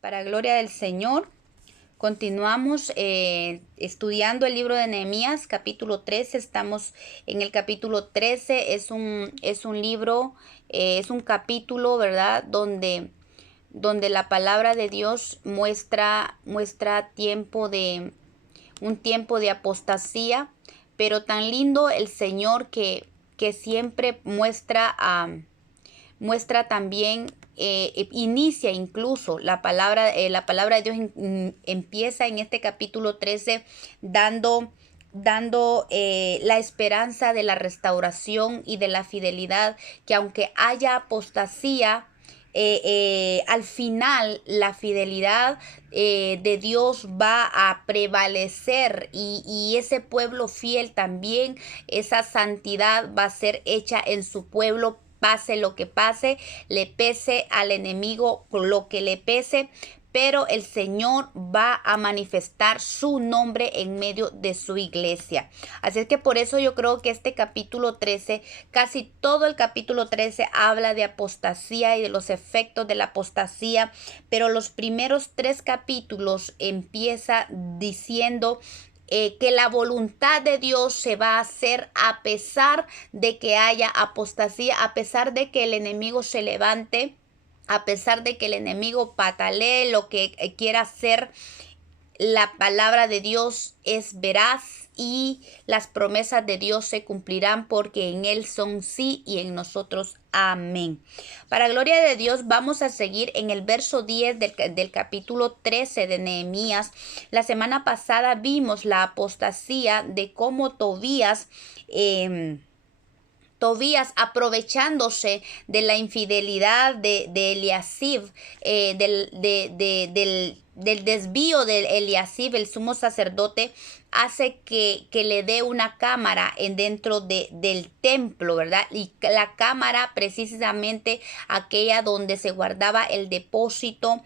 Para gloria del Señor, continuamos estudiando el libro de Nehemías, capítulo 13. Estamos en el capítulo 13. Es un libro, es un capítulo, ¿verdad? Donde la palabra de Dios muestra un tiempo de apostasía, pero tan lindo el Señor que siempre muestra también, inicia incluso la palabra de Dios empieza en este capítulo 13 dando la esperanza de la restauración y de la fidelidad, que aunque haya apostasía, al final la fidelidad de Dios va a prevalecer y ese pueblo fiel también, esa santidad va a ser hecha en su pueblo. Pase lo que pase, le pese al enemigo lo que le pese, pero el Señor va a manifestar su nombre en medio de su iglesia. Así es que por eso yo creo que este capítulo 13, casi todo el capítulo 13 habla de apostasía y de los efectos de la apostasía, pero los primeros 3 capítulos empieza diciendo que la voluntad de Dios se va a hacer a pesar de que haya apostasía, a pesar de que el enemigo se levante, a pesar de que el enemigo patalee lo que quiera hacer. La palabra de Dios es veraz y las promesas de Dios se cumplirán, porque en Él son sí y en nosotros amén. Para gloria de Dios, vamos a seguir en el verso 10 del capítulo 13 de Nehemías. La semana pasada vimos la apostasía de cómo Tobías, aprovechándose de la infidelidad de Eliasib, del desvío de Eliasib, el sumo sacerdote, hace que le dé una cámara dentro del templo, ¿verdad? Y la cámara, precisamente aquella donde se guardaba el depósito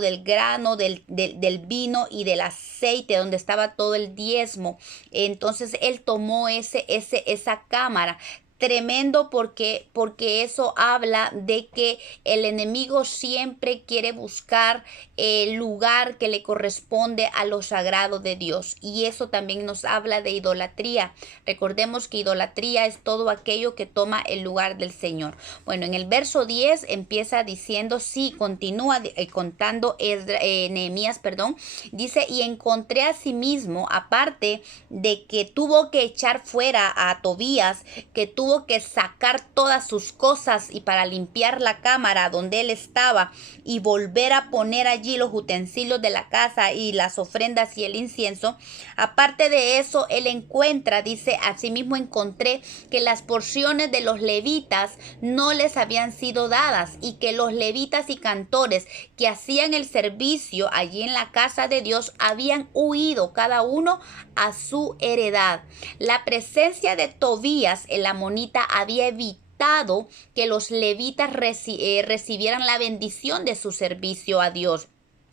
del grano, del vino y del aceite, donde estaba todo el diezmo. Entonces él tomó esa cámara. Tremendo, porque eso habla de que el enemigo siempre quiere buscar el lugar que le corresponde a lo sagrado de Dios, y eso también nos habla de idolatría. Recordemos que idolatría es todo aquello que toma el lugar del Señor. Bueno, en el verso 10 empieza diciendo, sí, continúa contando Nehemías, perdón, dice: y encontré a sí mismo, aparte de que tuvo que echar fuera a Tobías, que tuvo que sacar todas sus cosas y para limpiar la cámara donde él estaba y volver a poner allí los utensilios de la casa y las ofrendas y el incienso. Aparte de eso, él encuentra, dice: asimismo encontré que las porciones de los levitas no les habían sido dadas, y que los levitas y cantores que hacían el servicio allí en la casa de Dios habían huido cada uno a su heredad. La presencia de Tobías, el amonita, había evitado que los levitas recibieran la bendición de su servicio a Dios,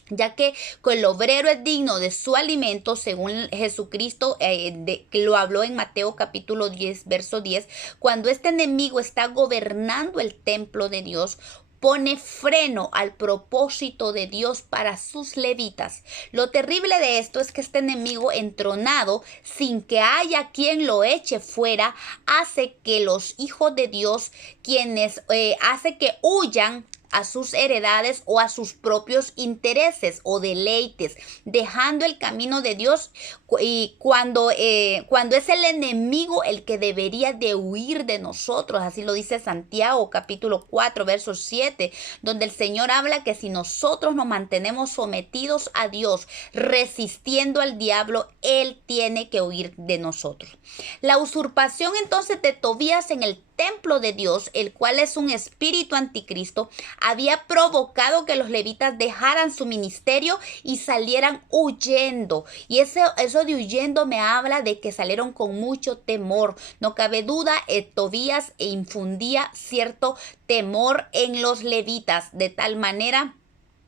ya que el obrero es digno de su alimento, según Jesucristo que lo habló en Mateo capítulo 10, verso 10. Cuando este enemigo está gobernando el templo de Dios, pone freno al propósito de Dios para sus levitas. Lo terrible de esto es que este enemigo entronado, sin que haya quien lo eche fuera, hace que los hijos de Dios, quienes hace que huyan a sus heredades o a sus propios intereses o deleites, dejando el camino de Dios. Y cuando es el enemigo el que debería de huir de nosotros, así lo dice Santiago capítulo 4 verso 7, donde el Señor habla que si nosotros nos mantenemos sometidos a Dios, resistiendo al diablo, Él tiene que huir de nosotros. La usurpación entonces de Tobías en el templo de Dios, el cual es un espíritu anticristo, había provocado que los levitas dejaran su ministerio y salieran huyendo. Y eso de huyendo me habla de que salieron con mucho temor. No cabe duda, Tobías infundía cierto temor en los levitas, de tal manera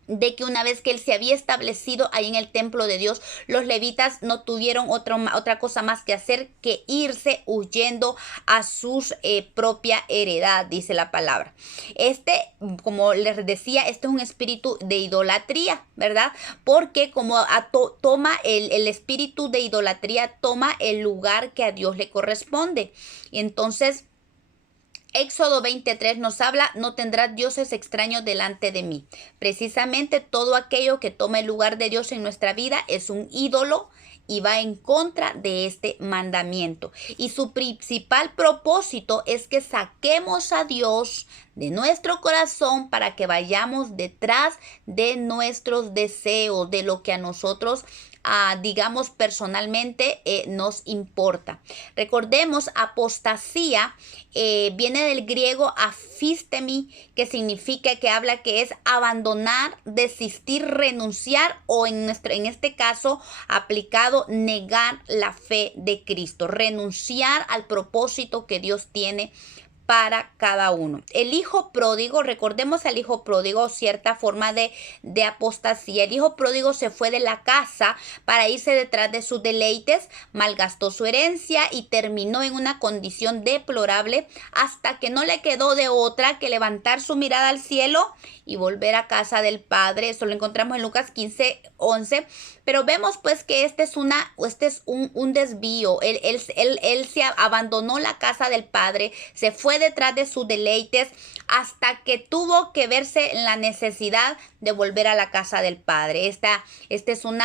de que una vez que él se había establecido ahí en el templo de Dios, los levitas no tuvieron otra cosa más que hacer que irse huyendo a sus propia heredad, dice la palabra. Como les decía, este es un espíritu de idolatría, ¿verdad? Porque como toma el espíritu de idolatría, toma el lugar que a Dios le corresponde. Y entonces Éxodo 23 nos habla, no tendrás dioses extraños delante de mí. Precisamente todo aquello que toma el lugar de Dios en nuestra vida es un ídolo y va en contra de este mandamiento. Y su principal propósito es que saquemos a Dios de nuestro corazón para que vayamos detrás de nuestros deseos, de lo que a nosotros digamos personalmente nos importa. Recordemos, apostasía viene del griego afistemi, que significa, que habla que es abandonar, desistir, renunciar o en este caso aplicado, negar la fe de Cristo, renunciar al propósito que Dios tiene para cada uno. El hijo pródigo, recordemos al hijo pródigo, cierta forma de apostasía. El hijo pródigo se fue de la casa para irse detrás de sus deleites, malgastó su herencia y terminó en una condición deplorable hasta que no le quedó de otra que levantar su mirada al cielo y volver a casa del Padre. Eso lo encontramos en Lucas 15:11. Pero vemos pues que este es un desvío. Él se abandonó la casa del Padre, se fue detrás de sus deleites hasta que tuvo que verse en la necesidad de volver a la casa del Padre. Este es un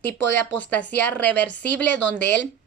tipo de apostasía reversible donde él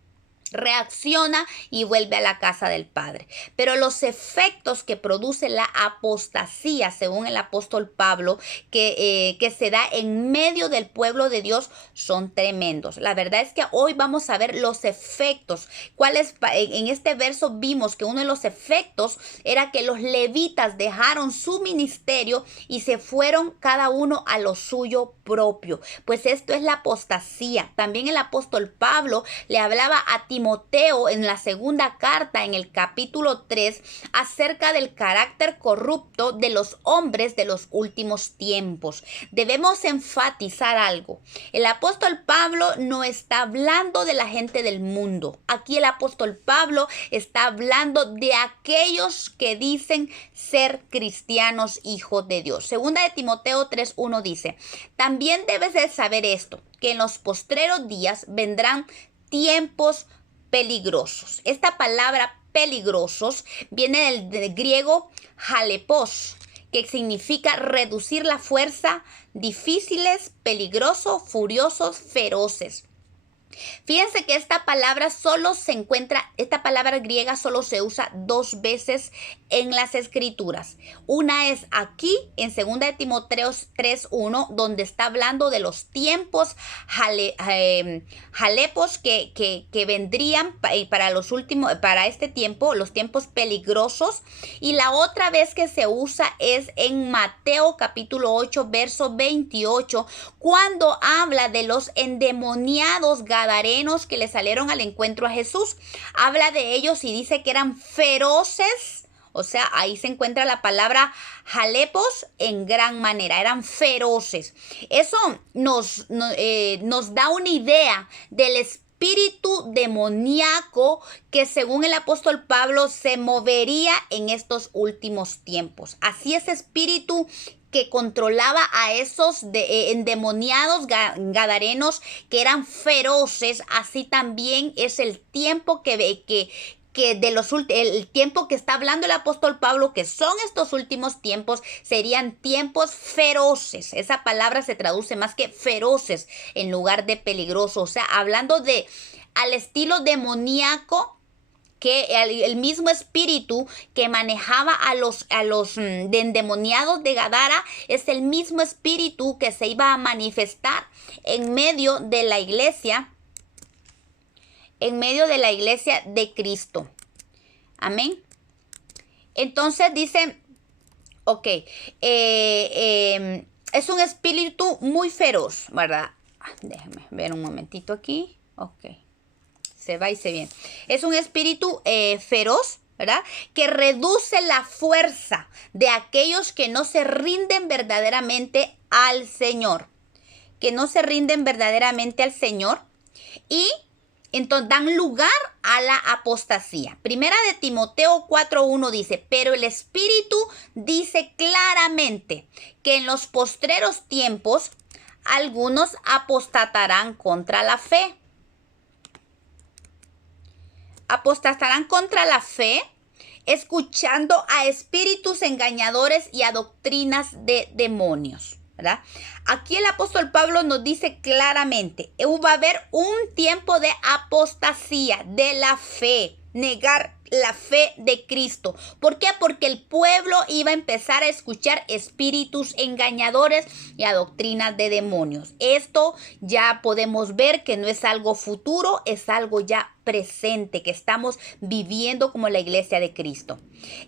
reacciona y vuelve a la casa del Padre. Pero los efectos que produce la apostasía, según el apóstol Pablo, que se da en medio del pueblo de Dios, son tremendos. La verdad es que hoy vamos a ver los efectos. En este verso vimos que uno de los efectos era que los levitas dejaron su ministerio y se fueron cada uno a lo suyo propio. Pues esto es la apostasía. También el apóstol Pablo le hablaba a Timoteo en la segunda carta, en el capítulo 3, acerca del carácter corrupto de los hombres de los últimos tiempos. Debemos enfatizar algo. El apóstol Pablo no está hablando de la gente del mundo. Aquí el apóstol Pablo está hablando de aquellos que dicen ser cristianos, hijos de Dios. Segunda de Timoteo 3:1 dice: también debes de saber esto, que en los postreros días vendrán tiempos peligrosos. Esta palabra peligrosos viene del griego halepos, que significa reducir la fuerza, difíciles, peligrosos, furiosos, feroces. Fíjense que esta palabra griega solo se usa 2 veces en las escrituras. Una es aquí en 2 de Timoteo 3:1, donde está hablando de los tiempos jalepos que vendrían para este tiempo, los tiempos peligrosos. Y la otra vez que se usa es en Mateo capítulo 8, verso 28, cuando habla de los endemoniados gadarenos que le salieron al encuentro a Jesús. Habla de ellos y dice que eran feroces. O sea, ahí se encuentra la palabra jalepos en gran manera. Eran feroces. Eso nos da una idea del espíritu demoníaco que, según el apóstol Pablo, se movería en estos últimos tiempos. Así, ese espíritu que controlaba a esos endemoniados gadarenos que eran feroces, así también es el tiempo el tiempo que está hablando el apóstol Pablo, que son estos últimos tiempos, serían tiempos feroces. Esa palabra se traduce más que feroces en lugar de peligroso. O sea, hablando al estilo demoníaco, que el mismo espíritu que manejaba a los endemoniados de Gadara es el mismo espíritu que se iba a manifestar en medio de la iglesia, de Cristo. Amén. Entonces dice, es un espíritu muy feroz, ¿verdad? Déjenme ver un momentito aquí. Se va y se viene. Es un espíritu feroz, ¿verdad? Que reduce la fuerza de aquellos que no se rinden verdaderamente al Señor, que no se rinden verdaderamente al Señor y entonces dan lugar a la apostasía. Primera de Timoteo 4:1 dice, pero el Espíritu dice claramente que en los postreros tiempos algunos apostatarán contra la fe. Apostatarán contra la fe, escuchando a espíritus engañadores y a doctrinas de demonios, ¿verdad? Aquí el apóstol Pablo nos dice claramente, va a haber un tiempo de apostasía de la fe, negar la fe de Cristo. ¿Por qué? Porque el pueblo iba a empezar a escuchar espíritus engañadores y a doctrinas de demonios. Esto ya podemos ver que no es algo futuro, es algo ya presente que estamos viviendo como la iglesia de Cristo.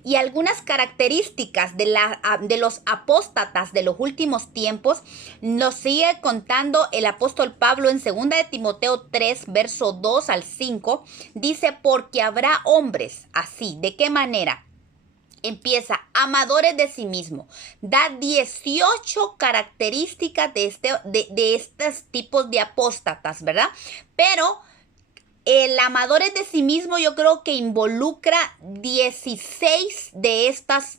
Y algunas características de los apóstatas de los últimos tiempos nos sigue contando el apóstol Pablo en 2 de Timoteo 3, verso 2 al 5. Dice, porque habrá hombres así. ¿De qué manera? Empieza, amadores de sí mismo. Da 18 características de estos tipos de apóstatas, ¿verdad? Pero el amador de sí mismo yo creo que involucra 16 de estas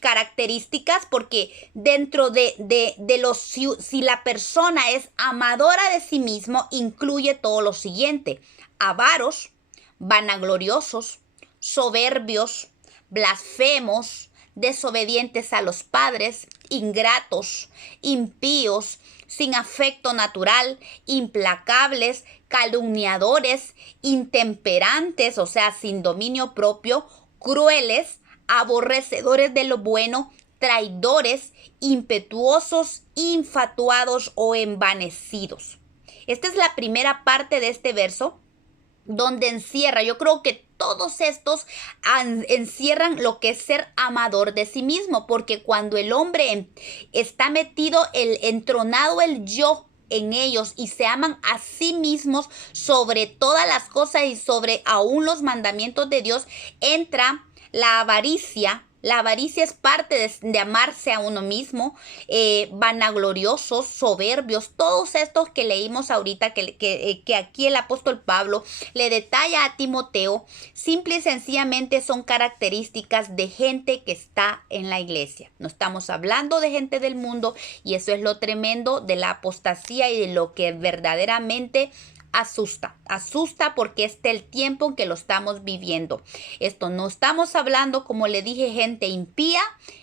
características, porque dentro de los, si la persona es amadora de sí mismo, incluye todo lo siguiente: avaros, vanagloriosos, soberbios, blasfemos, desobedientes a los padres, ingratos, impíos, sin afecto natural, implacables, calumniadores, intemperantes, o sea, sin dominio propio, crueles, aborrecedores de lo bueno, traidores, impetuosos, infatuados o envanecidos. Esta es la primera parte de este verso, donde encierra, yo creo que todos estos encierran lo que es ser amador de sí mismo, porque cuando el hombre está metido, entronado el yo en ellos y se aman a sí mismos sobre todas las cosas y sobre aún los mandamientos de Dios, entra la avaricia. La avaricia es parte de amarse a uno mismo, vanagloriosos, soberbios, todos estos que leímos ahorita, que aquí el apóstol Pablo le detalla a Timoteo, simple y sencillamente son características de gente que está en la iglesia. No estamos hablando de gente del mundo, y eso es lo tremendo de la apostasía y de lo que verdaderamente asusta porque este es el tiempo en que lo estamos viviendo. Esto no estamos hablando, como le dije, gente impía,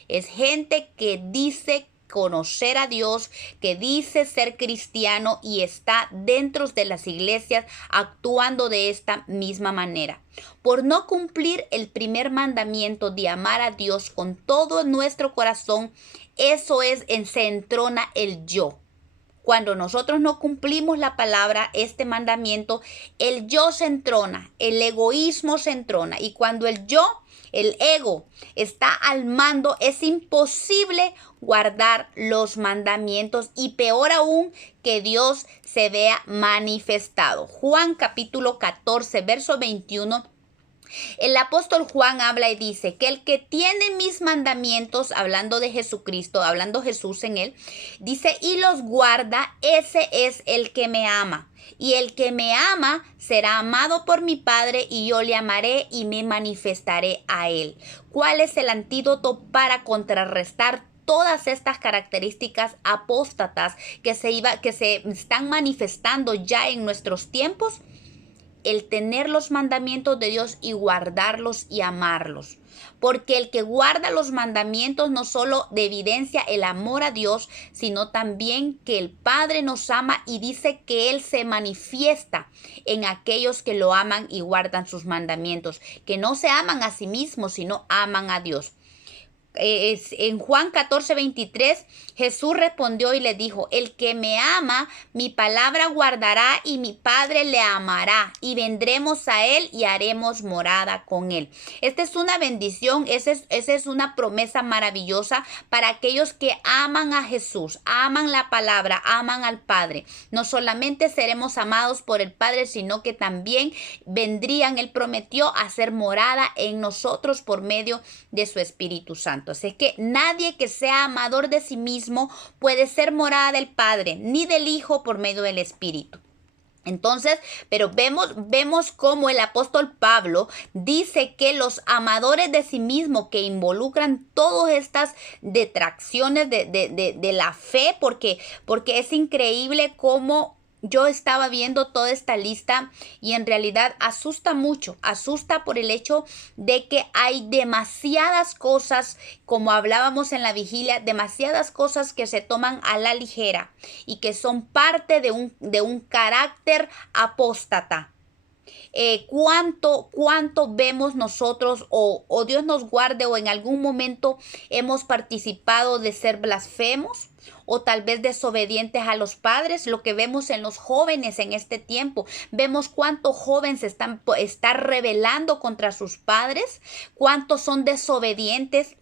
es gente que dice conocer a Dios, que dice ser cristiano y está dentro de las iglesias actuando de esta misma manera. Por no cumplir el primer mandamiento de amar a Dios con todo nuestro corazón, se entrona el yo. Cuando nosotros no cumplimos la palabra, este mandamiento, el yo se entrona, el egoísmo se entrona. Y cuando el yo, el ego, está al mando, es imposible guardar los mandamientos y peor aún que Dios se vea manifestado. Juan capítulo 14, verso 21. El apóstol Juan habla y dice que el que tiene mis mandamientos, hablando de Jesucristo, hablando Jesús en él, dice, y los guarda, ese es el que me ama. Y el que me ama será amado por mi Padre, y yo le amaré y me manifestaré a él. ¿Cuál es el antídoto para contrarrestar todas estas características apóstatas que se están manifestando ya en nuestros tiempos? El tener los mandamientos de Dios y guardarlos y amarlos. Porque el que guarda los mandamientos no solo evidencia el amor a Dios, sino también que el Padre nos ama y dice que Él se manifiesta en aquellos que lo aman y guardan sus mandamientos, que no se aman a sí mismos, sino aman a Dios. En Juan 14, 23, Jesús respondió y le dijo, el que me ama, mi palabra guardará y mi Padre le amará y vendremos a él y haremos morada con él. Esta es una bendición, esa es una promesa maravillosa para aquellos que aman a Jesús, aman la palabra, aman al Padre. No solamente seremos amados por el Padre, sino que también vendrían, Él prometió, a hacer morada en nosotros por medio de su Espíritu Santo. Santo. Es que nadie que sea amador de sí mismo puede ser morada del Padre, ni del Hijo por medio del Espíritu. Entonces, pero vemos cómo el apóstol Pablo dice que los amadores de sí mismo que involucran todas estas detracciones de la fe, porque es increíble cómo yo estaba viendo toda esta lista y en realidad asusta mucho, asusta por el hecho de que hay demasiadas cosas, como hablábamos en la vigilia, demasiadas cosas que se toman a la ligera y que son parte de un carácter apóstata. ¿Cuánto vemos nosotros o Dios nos guarde o en algún momento hemos participado de ser blasfemos o tal vez desobedientes a los padres? Lo que vemos en los jóvenes en este tiempo, vemos cuántos jóvenes están rebelando contra sus padres, cuántos son desobedientes.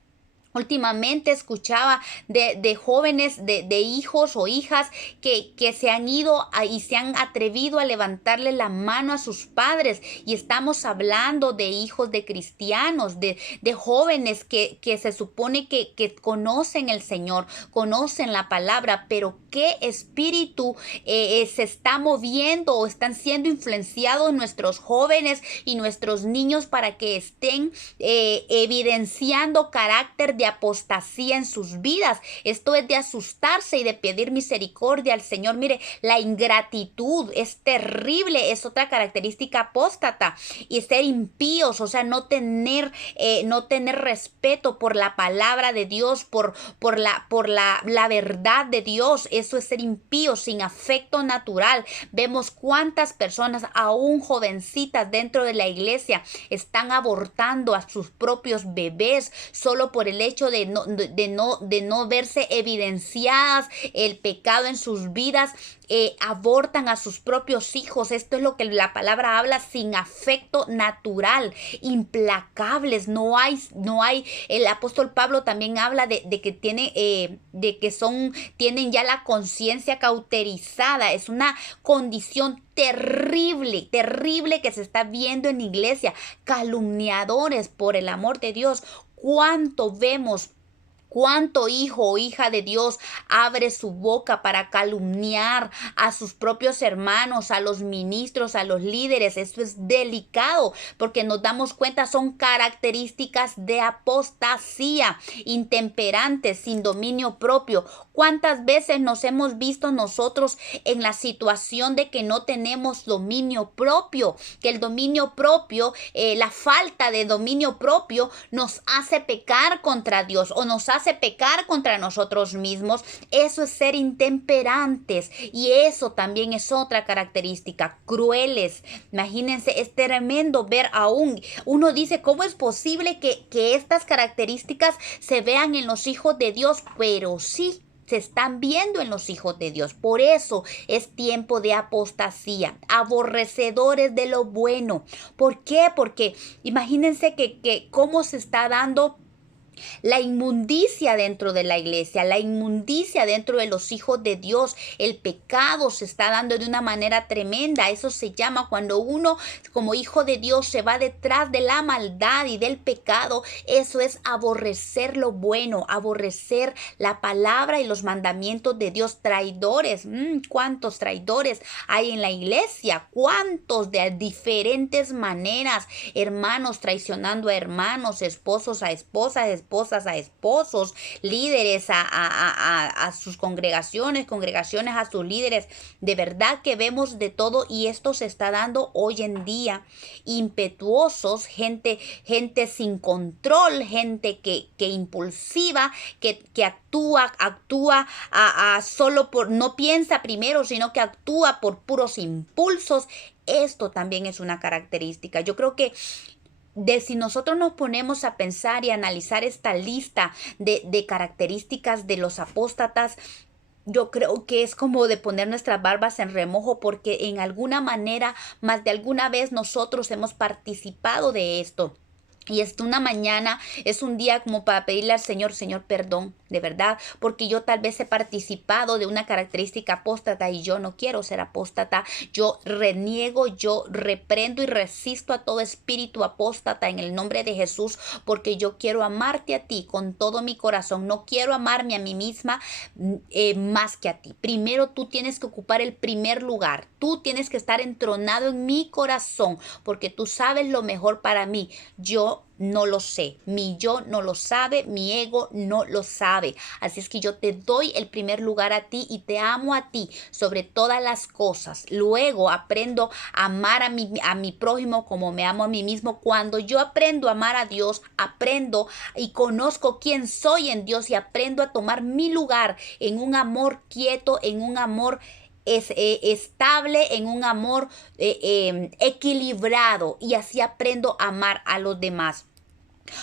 Últimamente escuchaba de jóvenes, de hijos o hijas que se han ido y se han atrevido a levantarle la mano a sus padres. Y estamos hablando de hijos de cristianos, de jóvenes que se supone que conocen el Señor, conocen la palabra, pero ¿qué espíritu se está moviendo o están siendo influenciados nuestros jóvenes y nuestros niños para que estén evidenciando carácter de apostasía en sus vidas? Esto es de asustarse y de pedir misericordia al Señor. Mire, la ingratitud es terrible, es otra característica apóstata, y ser impíos, o sea, no tener respeto por la palabra de Dios, por la verdad de Dios. Eso es ser impío, sin afecto natural. Vemos cuántas personas, aún jovencitas dentro de la iglesia, están abortando a sus propios bebés solo por el hecho de no verse evidenciadas el pecado en sus vidas. Abortan a sus propios hijos. Esto es lo que la palabra habla, sin afecto natural, implacables. No hay, el apóstol Pablo también habla de que tienen ya la conciencia cauterizada. Es una condición terrible que se está viendo en la iglesia. Calumniadores, por el amor de Dios. ¿Cuánto hijo o hija de Dios abre su boca para calumniar a sus propios hermanos, a los ministros, a los líderes? Esto es delicado porque nos damos cuenta, son características de apostasía, intemperantes, sin dominio propio. ¿Cuántas veces nos hemos visto nosotros en la situación de que no tenemos dominio propio? Que el dominio propio, la falta de dominio propio nos hace pecar contra Dios o nos hace pecar contra nosotros mismos. Eso es ser intemperantes, y eso también es otra característica, crueles. Imagínense, es tremendo ver aún, uno dice, ¿cómo es posible que estas características se vean en los hijos de Dios? Pero sí, se están viendo en los hijos de Dios. Por eso es tiempo de apostasía, aborrecedores de lo bueno. ¿Por qué? Porque imagínense que cómo se está dando la inmundicia dentro de la iglesia, la inmundicia dentro de los hijos de Dios. El pecado se está dando de una manera tremenda. Eso se llama cuando uno como hijo de Dios se va detrás de la maldad y del pecado. Eso es aborrecer lo bueno, aborrecer la palabra y los mandamientos de Dios. Traidores, ¿cuántos traidores hay en la iglesia? ¿Cuántos de diferentes maneras? Hermanos traicionando a hermanos, esposos a esposas, esposas a esposos, líderes a sus congregaciones a sus líderes. De verdad que vemos de todo, y esto se está dando hoy en día. Impetuosos, gente sin control, gente que impulsiva, que actúa solo por, no piensa primero, sino que actúa por puros impulsos. Esto también es una característica. Yo creo que si nosotros nos ponemos a pensar y analizar esta lista de características de los apóstatas, yo creo que es como de poner nuestras barbas en remojo, porque en alguna manera, más de alguna vez nosotros hemos participado de esto. Y una mañana, es un día como para pedirle al Señor, Señor, perdón, de verdad, porque yo tal vez he participado de una característica apóstata y yo no quiero ser apóstata. Yo reniego, yo reprendo y resisto a todo espíritu apóstata en el nombre de Jesús, porque yo quiero amarte a ti con todo mi corazón. No quiero amarme a mí misma más que a ti. Primero tú tienes que ocupar el primer lugar. Tú tienes que estar entronado en mi corazón, porque tú sabes lo mejor para mí. Yo no lo sé, mi yo no lo sabe, mi ego no lo sabe. Así es que yo te doy el primer lugar a ti y te amo a ti sobre todas las cosas. Luego aprendo a amar a mi prójimo como me amo a mí mismo. Cuando yo aprendo a amar a Dios, aprendo y conozco quién soy en Dios y aprendo a tomar mi lugar en un amor quieto, en un amor estable, en un amor equilibrado, y así aprendo a amar a los demás.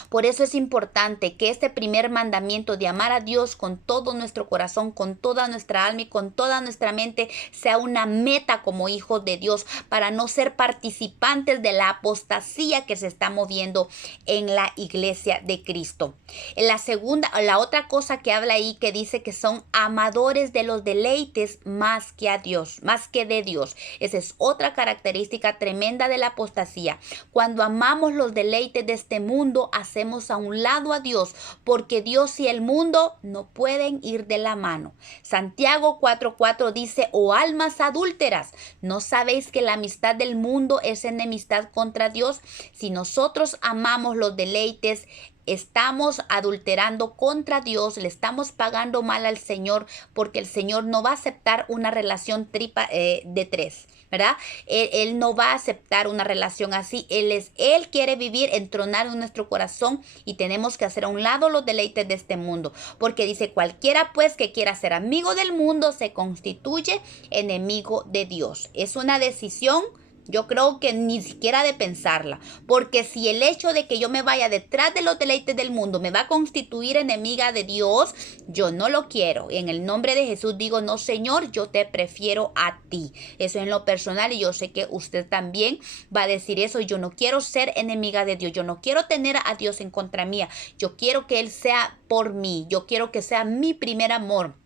Por eso es importante que este primer mandamiento de amar a Dios con todo nuestro corazón, con toda nuestra alma y con toda nuestra mente sea una meta como hijos de Dios, para no ser participantes de la apostasía que se está moviendo en la iglesia de Cristo. La otra cosa que habla ahí, que dice que son amadores de los deleites más que a Dios, más que de Dios. Esa es otra característica tremenda de la apostasía. Cuando amamos los deleites de este mundo, hacemos a un lado a Dios, porque Dios y el mundo no pueden ir de la mano. Santiago 4:4 dice: oh almas adúlteras, ¿no sabéis que la amistad del mundo es enemistad contra Dios? Si nosotros amamos los deleites, estamos adulterando contra Dios, le estamos pagando mal al Señor, porque el Señor no va a aceptar una relación de tres, ¿verdad? Él no va a aceptar una relación así. Él quiere vivir entronado en nuestro corazón, y tenemos que hacer a un lado los deleites de este mundo, porque dice: cualquiera pues que quiera ser amigo del mundo se constituye enemigo de Dios. Es una decisión. Yo creo que ni siquiera de pensarla, porque si el hecho de que yo me vaya detrás de los deleites del mundo me va a constituir enemiga de Dios, yo no lo quiero. En el nombre de Jesús digo: no, Señor, yo te prefiero a ti. Eso en lo personal, y yo sé que usted también va a decir eso. Yo no quiero ser enemiga de Dios, yo no quiero tener a Dios en contra mía, yo quiero que Él sea por mí, yo quiero que sea mi primer amor.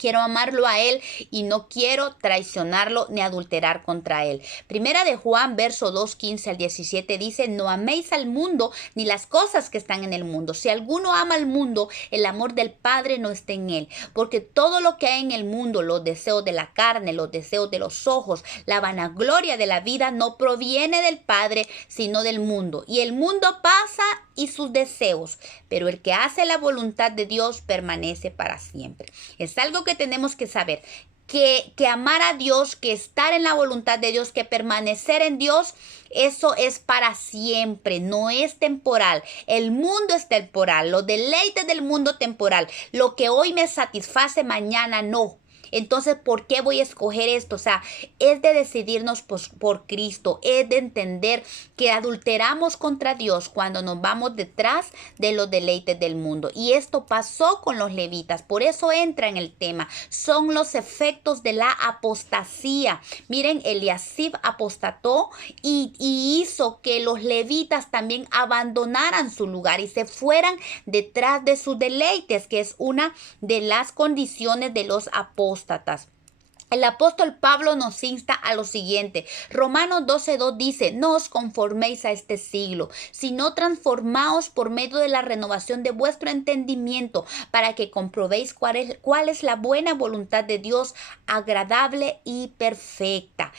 Quiero amarlo a Él y no quiero traicionarlo ni adulterar contra Él. Primera de Juan, verso 2, 15 al 17 dice: no améis al mundo ni las cosas que están en el mundo. Si alguno ama al mundo, el amor del Padre no está en él. Porque todo lo que hay en el mundo, los deseos de la carne, los deseos de los ojos, la vanagloria de la vida, no proviene del Padre, sino del mundo. Y el mundo pasa y sus deseos, pero el que hace la voluntad de Dios permanece para siempre. Es algo que tenemos que saber, que amar a Dios, que estar en la voluntad de Dios, que permanecer en Dios, eso es para siempre, no es temporal. El mundo es temporal, los deleites del mundo temporal. Lo que hoy me satisface, mañana no. Entonces, ¿por qué voy a escoger esto? O sea, es de decidirnos por Cristo, es de entender que adulteramos contra Dios cuando nos vamos detrás de los deleites del mundo. Y esto pasó con los levitas, por eso entra en el tema. Son los efectos de la apostasía. Miren, Eliasib apostató y hizo que los levitas también abandonaran su lugar y se fueran detrás de sus deleites, que es una de las condiciones de los apóstatas. El apóstol Pablo nos insta a lo siguiente. Romanos 12:2 dice: no os conforméis a este siglo, sino transformaos por medio de la renovación de vuestro entendimiento, para que comprobéis cuál es la buena voluntad de Dios, agradable y perfecta.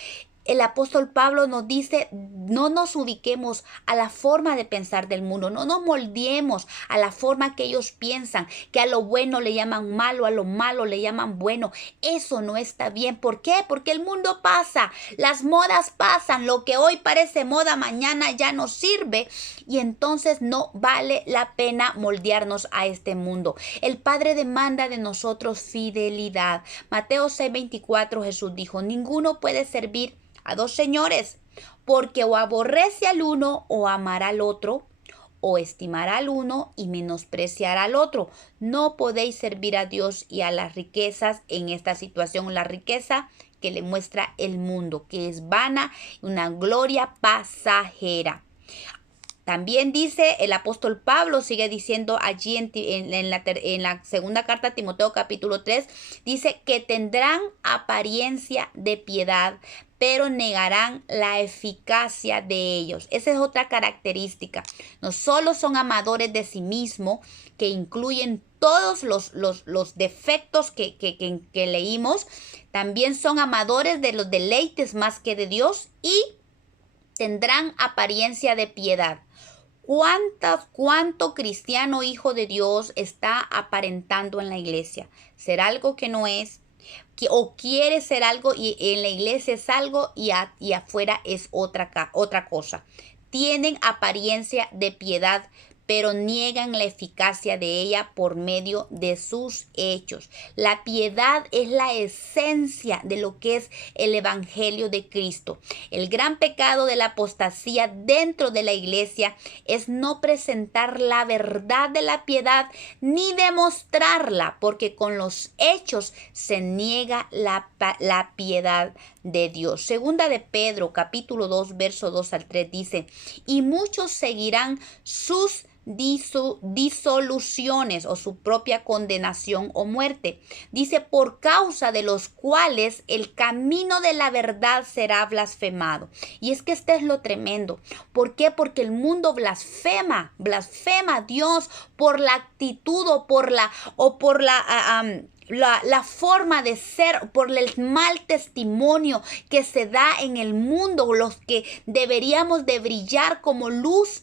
El apóstol Pablo nos dice: no nos ubiquemos a la forma de pensar del mundo, no nos moldeemos a la forma que ellos piensan, que a lo bueno le llaman malo, a lo malo le llaman bueno. Eso no está bien. ¿Por qué? Porque el mundo pasa, las modas pasan, lo que hoy parece moda mañana ya no sirve, y entonces no vale la pena moldearnos a este mundo. El Padre demanda de nosotros fidelidad. Mateo 6:24 Jesús dijo: ninguno puede servir a dos señores, porque o aborrece al uno o amará al otro, o estimará al uno y menospreciará al otro. No podéis servir a Dios y a las riquezas. En esta situación, la riqueza que le muestra el mundo, que es vana, una gloria pasajera. También dice el apóstol Pablo, sigue diciendo allí en la segunda carta a Timoteo capítulo 3, dice que tendrán apariencia de piedad, pero negarán la eficacia de ellos. Esa es otra característica. No solo son amadores de sí mismos, que incluyen todos los defectos que leímos, también son amadores de los deleites más que de Dios y tendrán apariencia de piedad. ¿Cuánto cristiano hijo de Dios está aparentando en la iglesia? ¿Ser algo que no es? ¿O quiere ser algo y en la iglesia es algo y afuera es otra cosa? Tienen apariencia de piedad, pero niegan la eficacia de ella por medio de sus hechos. La piedad es la esencia de lo que es el evangelio de Cristo. El gran pecado de la apostasía dentro de la iglesia es no presentar la verdad de la piedad ni demostrarla, porque con los hechos se niega la piedad de Dios. Segunda de Pedro, capítulo 2, verso 2 al 3 dice: y muchos seguirán sus disoluciones o su propia condenación o muerte. Dice, por causa de los cuales el camino de la verdad será blasfemado. Y es que este es lo tremendo. ¿Por qué? Porque el mundo blasfema a Dios por la actitud o por la forma de ser, por el mal testimonio que se da en el mundo. Los que deberíamos de brillar como luz,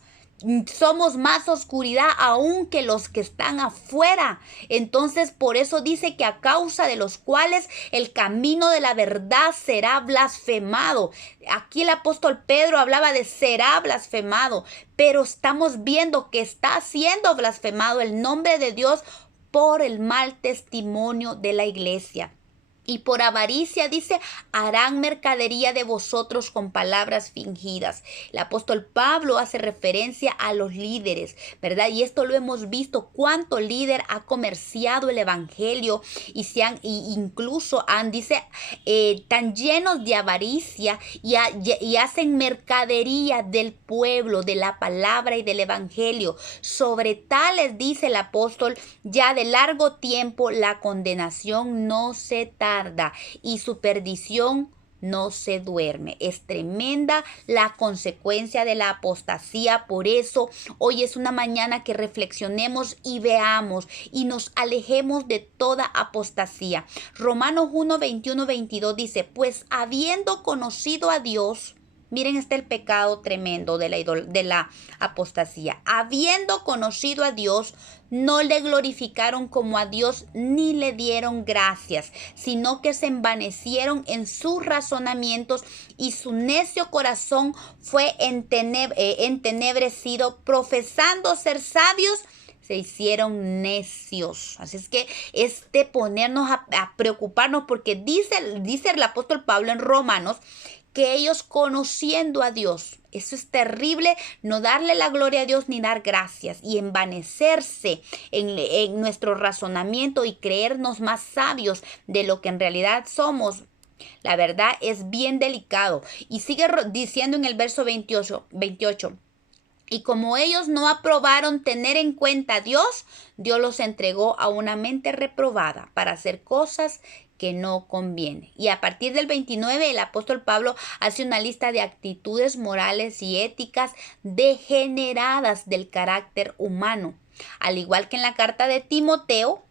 somos más oscuridad aún que los que están afuera. Entonces por eso dice que a causa de los cuales el camino de la verdad será blasfemado. Aquí el apóstol Pedro hablaba de será blasfemado, pero estamos viendo que está siendo blasfemado el nombre de Dios por el mal testimonio de la iglesia. Y por avaricia, dice, harán mercadería de vosotros con palabras fingidas. El apóstol Pablo hace referencia a los líderes, ¿verdad? Y esto lo hemos visto, cuánto líder ha comerciado el evangelio y incluso tan llenos de avaricia y hacen mercadería del pueblo, de la palabra y del evangelio. Sobre tales, dice el apóstol, ya de largo tiempo la condenación no se tarda y su perdición no se duerme. Es tremenda la consecuencia de la apostasía. Por eso hoy es una mañana que reflexionemos y veamos y nos alejemos de toda apostasía. Romanos 1, 21, 22 dice, pues habiendo conocido a Dios, miren, está el pecado tremendo de la apostasía. Habiendo conocido a Dios, no le glorificaron como a Dios ni le dieron gracias, sino que se envanecieron en sus razonamientos y su necio corazón fue entenebrecido, profesando ser sabios, se hicieron necios. Así es que es de ponernos a preocuparnos, porque dice el apóstol Pablo en Romanos que ellos conociendo a Dios, eso es terrible, no darle la gloria a Dios ni dar gracias y envanecerse en nuestro razonamiento y creernos más sabios de lo que en realidad somos. La verdad es bien delicado. Y sigue diciendo en el verso 28, y como ellos no aprobaron tener en cuenta a Dios, Dios los entregó a una mente reprobada para hacer cosas que no conviene. Y a partir del 29, el apóstol Pablo hace una lista de actitudes morales y éticas degeneradas del carácter humano. Al igual que en la carta de Timoteo,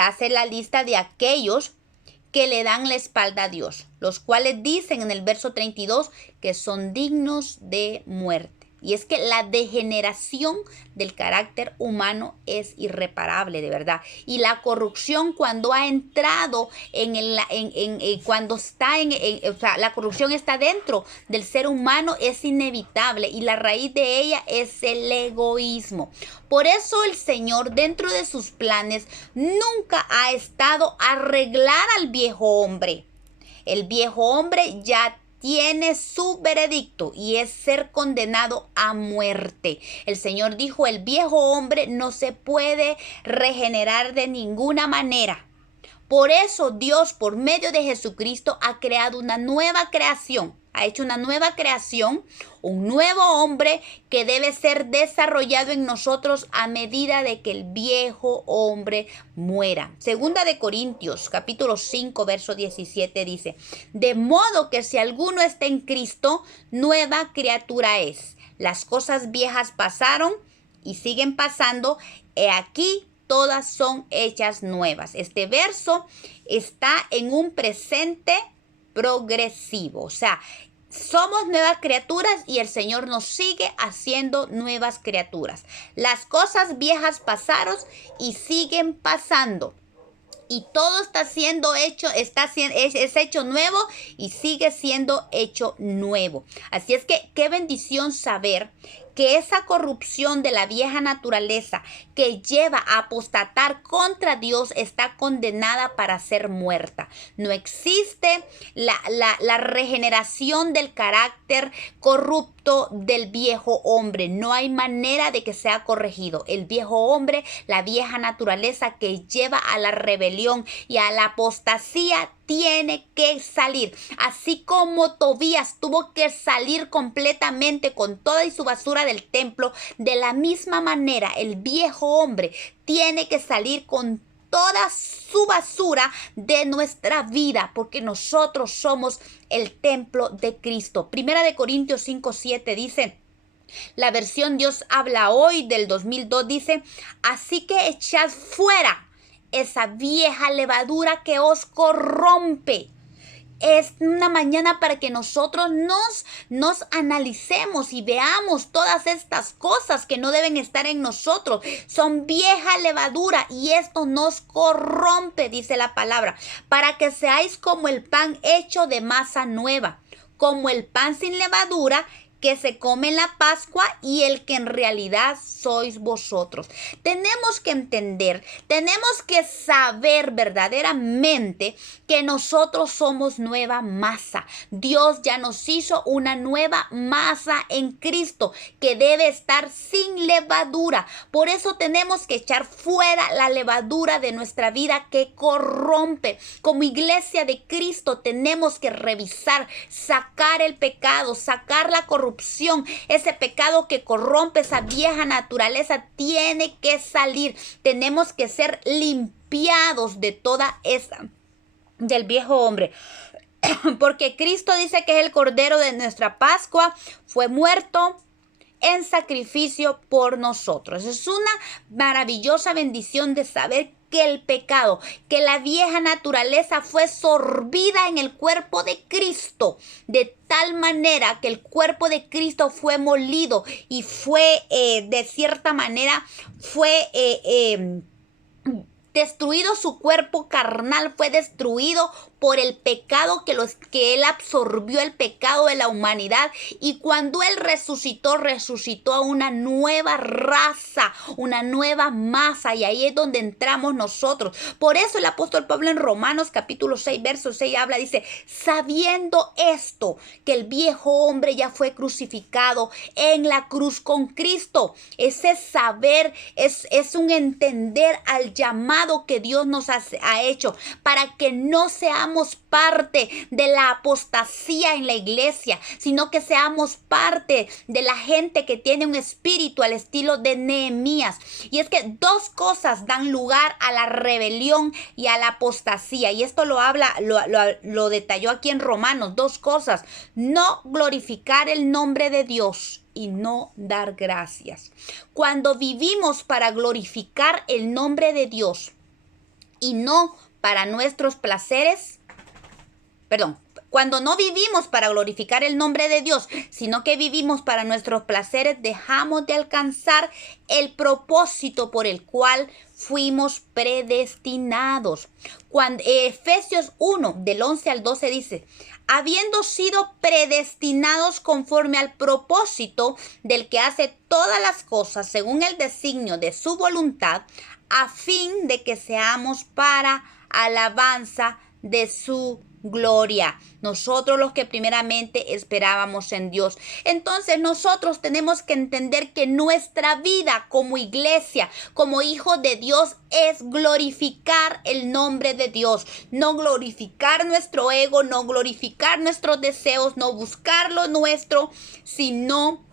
hace la lista de aquellos que le dan la espalda a Dios, los cuales dicen en el verso 32 que son dignos de muerte. Y es que la degeneración del carácter humano es irreparable, de verdad. Y la corrupción, cuando ha entrado la corrupción está dentro del ser humano, es inevitable. Y la raíz de ella es el egoísmo. Por eso el Señor, dentro de sus planes, nunca ha estado arreglar al viejo hombre. El viejo hombre ya tiene su veredicto y es ser condenado a muerte. El Señor dijo, el viejo hombre no se puede regenerar de ninguna manera, Por eso Dios, por medio de Jesucristo, ha creado una nueva creación. Ha hecho una nueva creación, un nuevo hombre que debe ser desarrollado en nosotros a medida de que el viejo hombre muera. Segunda de Corintios, capítulo 5, verso 17 dice: de modo que si alguno está en Cristo, nueva criatura es. Las cosas viejas pasaron y siguen pasando. He aquí, todas son hechas nuevas. Este verso está en un presente progresivo. O sea, somos nuevas criaturas y el Señor nos sigue haciendo nuevas criaturas. Las cosas viejas pasaron y siguen pasando. Y todo está siendo hecho, es hecho nuevo y sigue siendo hecho nuevo. Así es que qué bendición saber que esa corrupción de la vieja naturaleza que lleva a apostatar contra Dios está condenada para ser muerta. No existe la regeneración del carácter corrupto del viejo hombre. No hay manera de que sea corregido. El viejo hombre, la vieja naturaleza que lleva a la rebelión y a la apostasía, tiene que salir. Así como Tobías tuvo que salir completamente con toda y su basura del templo, de la misma manera el viejo hombre tiene que salir con toda su basura de nuestra vida, porque nosotros somos el templo de Cristo. Primera de Corintios 5:7 dice, la versión Dios habla hoy del 2002 dice: así que echad fuera esa vieja levadura que os corrompe. Es una mañana para que nosotros nos analicemos y veamos todas estas cosas que no deben estar en nosotros. Son vieja levadura y esto nos corrompe, dice la palabra, para que seáis como el pan hecho de masa nueva, como el pan sin levadura que se come en la Pascua y el que en realidad sois vosotros. Tenemos que entender, tenemos que saber verdaderamente que nosotros somos nueva masa. Dios ya nos hizo una nueva masa en Cristo que debe estar sin levadura. Por eso tenemos que echar fuera la levadura de nuestra vida que corrompe. Como iglesia de Cristo tenemos que revisar, sacar el pecado, sacar la corrupción. Ese pecado que corrompe, esa vieja naturaleza tiene que salir. Tenemos que ser limpiados de toda esa, del viejo hombre. Porque Cristo dice que es el Cordero de nuestra Pascua, fue muerto en sacrificio por nosotros. Es una maravillosa bendición de saber que el pecado, que la vieja naturaleza fue sorbida en el cuerpo de Cristo, de tal manera que el cuerpo de Cristo fue molido y fue, de cierta manera, fue destruido. Su cuerpo carnal fue destruido por el pecado que él absorbió, el pecado de la humanidad. Y cuando él resucitó a una nueva raza, una nueva masa. Y ahí es donde entramos nosotros. Por eso el apóstol Pablo en Romanos capítulo 6, verso 6 habla, dice: sabiendo esto, que el viejo hombre ya fue crucificado en la cruz con Cristo. Ese saber es un entender al llamado que Dios nos ha hecho para que no seamos parte de la apostasía en la iglesia, sino que seamos parte de la gente que tiene un espíritu al estilo de Nehemías. Y es que dos cosas dan lugar a la rebelión y a la apostasía, y esto lo detalló aquí en Romanos. Dos cosas: no glorificar el nombre de Dios y no dar gracias. Cuando vivimos para glorificar el nombre de Dios y no para nuestros placeres, cuando no vivimos para glorificar el nombre de Dios, sino que vivimos para nuestros placeres, dejamos de alcanzar el propósito por el cual fuimos predestinados. Cuando Efesios 1, del 11 al 12 dice: habiendo sido predestinados conforme al propósito del que hace todas las cosas según el designio de su voluntad, a fin de que seamos para alabanza de su gloria. Nosotros los que primeramente esperábamos en Dios. Entonces nosotros tenemos que entender que nuestra vida como iglesia, como hijos de Dios, es glorificar el nombre de Dios. No glorificar nuestro ego, no glorificar nuestros deseos, no buscar lo nuestro, sino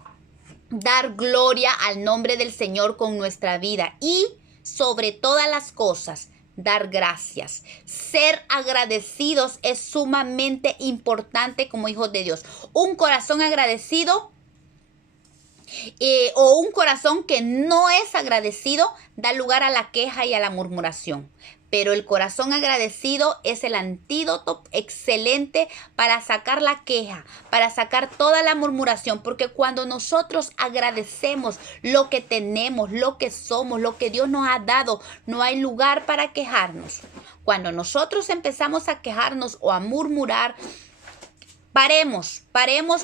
dar gloria al nombre del Señor con nuestra vida. Y sobre todas las cosas, dar gracias. Ser agradecidos es sumamente importante como hijos de Dios. Un corazón agradecido o un corazón que no es agradecido da lugar a la queja y a la murmuración. Pero el corazón agradecido es el antídoto excelente para sacar la queja, para sacar toda la murmuración. Porque cuando nosotros agradecemos lo que tenemos, lo que somos, lo que Dios nos ha dado, no hay lugar para quejarnos. Cuando nosotros empezamos a quejarnos o a murmurar, paremos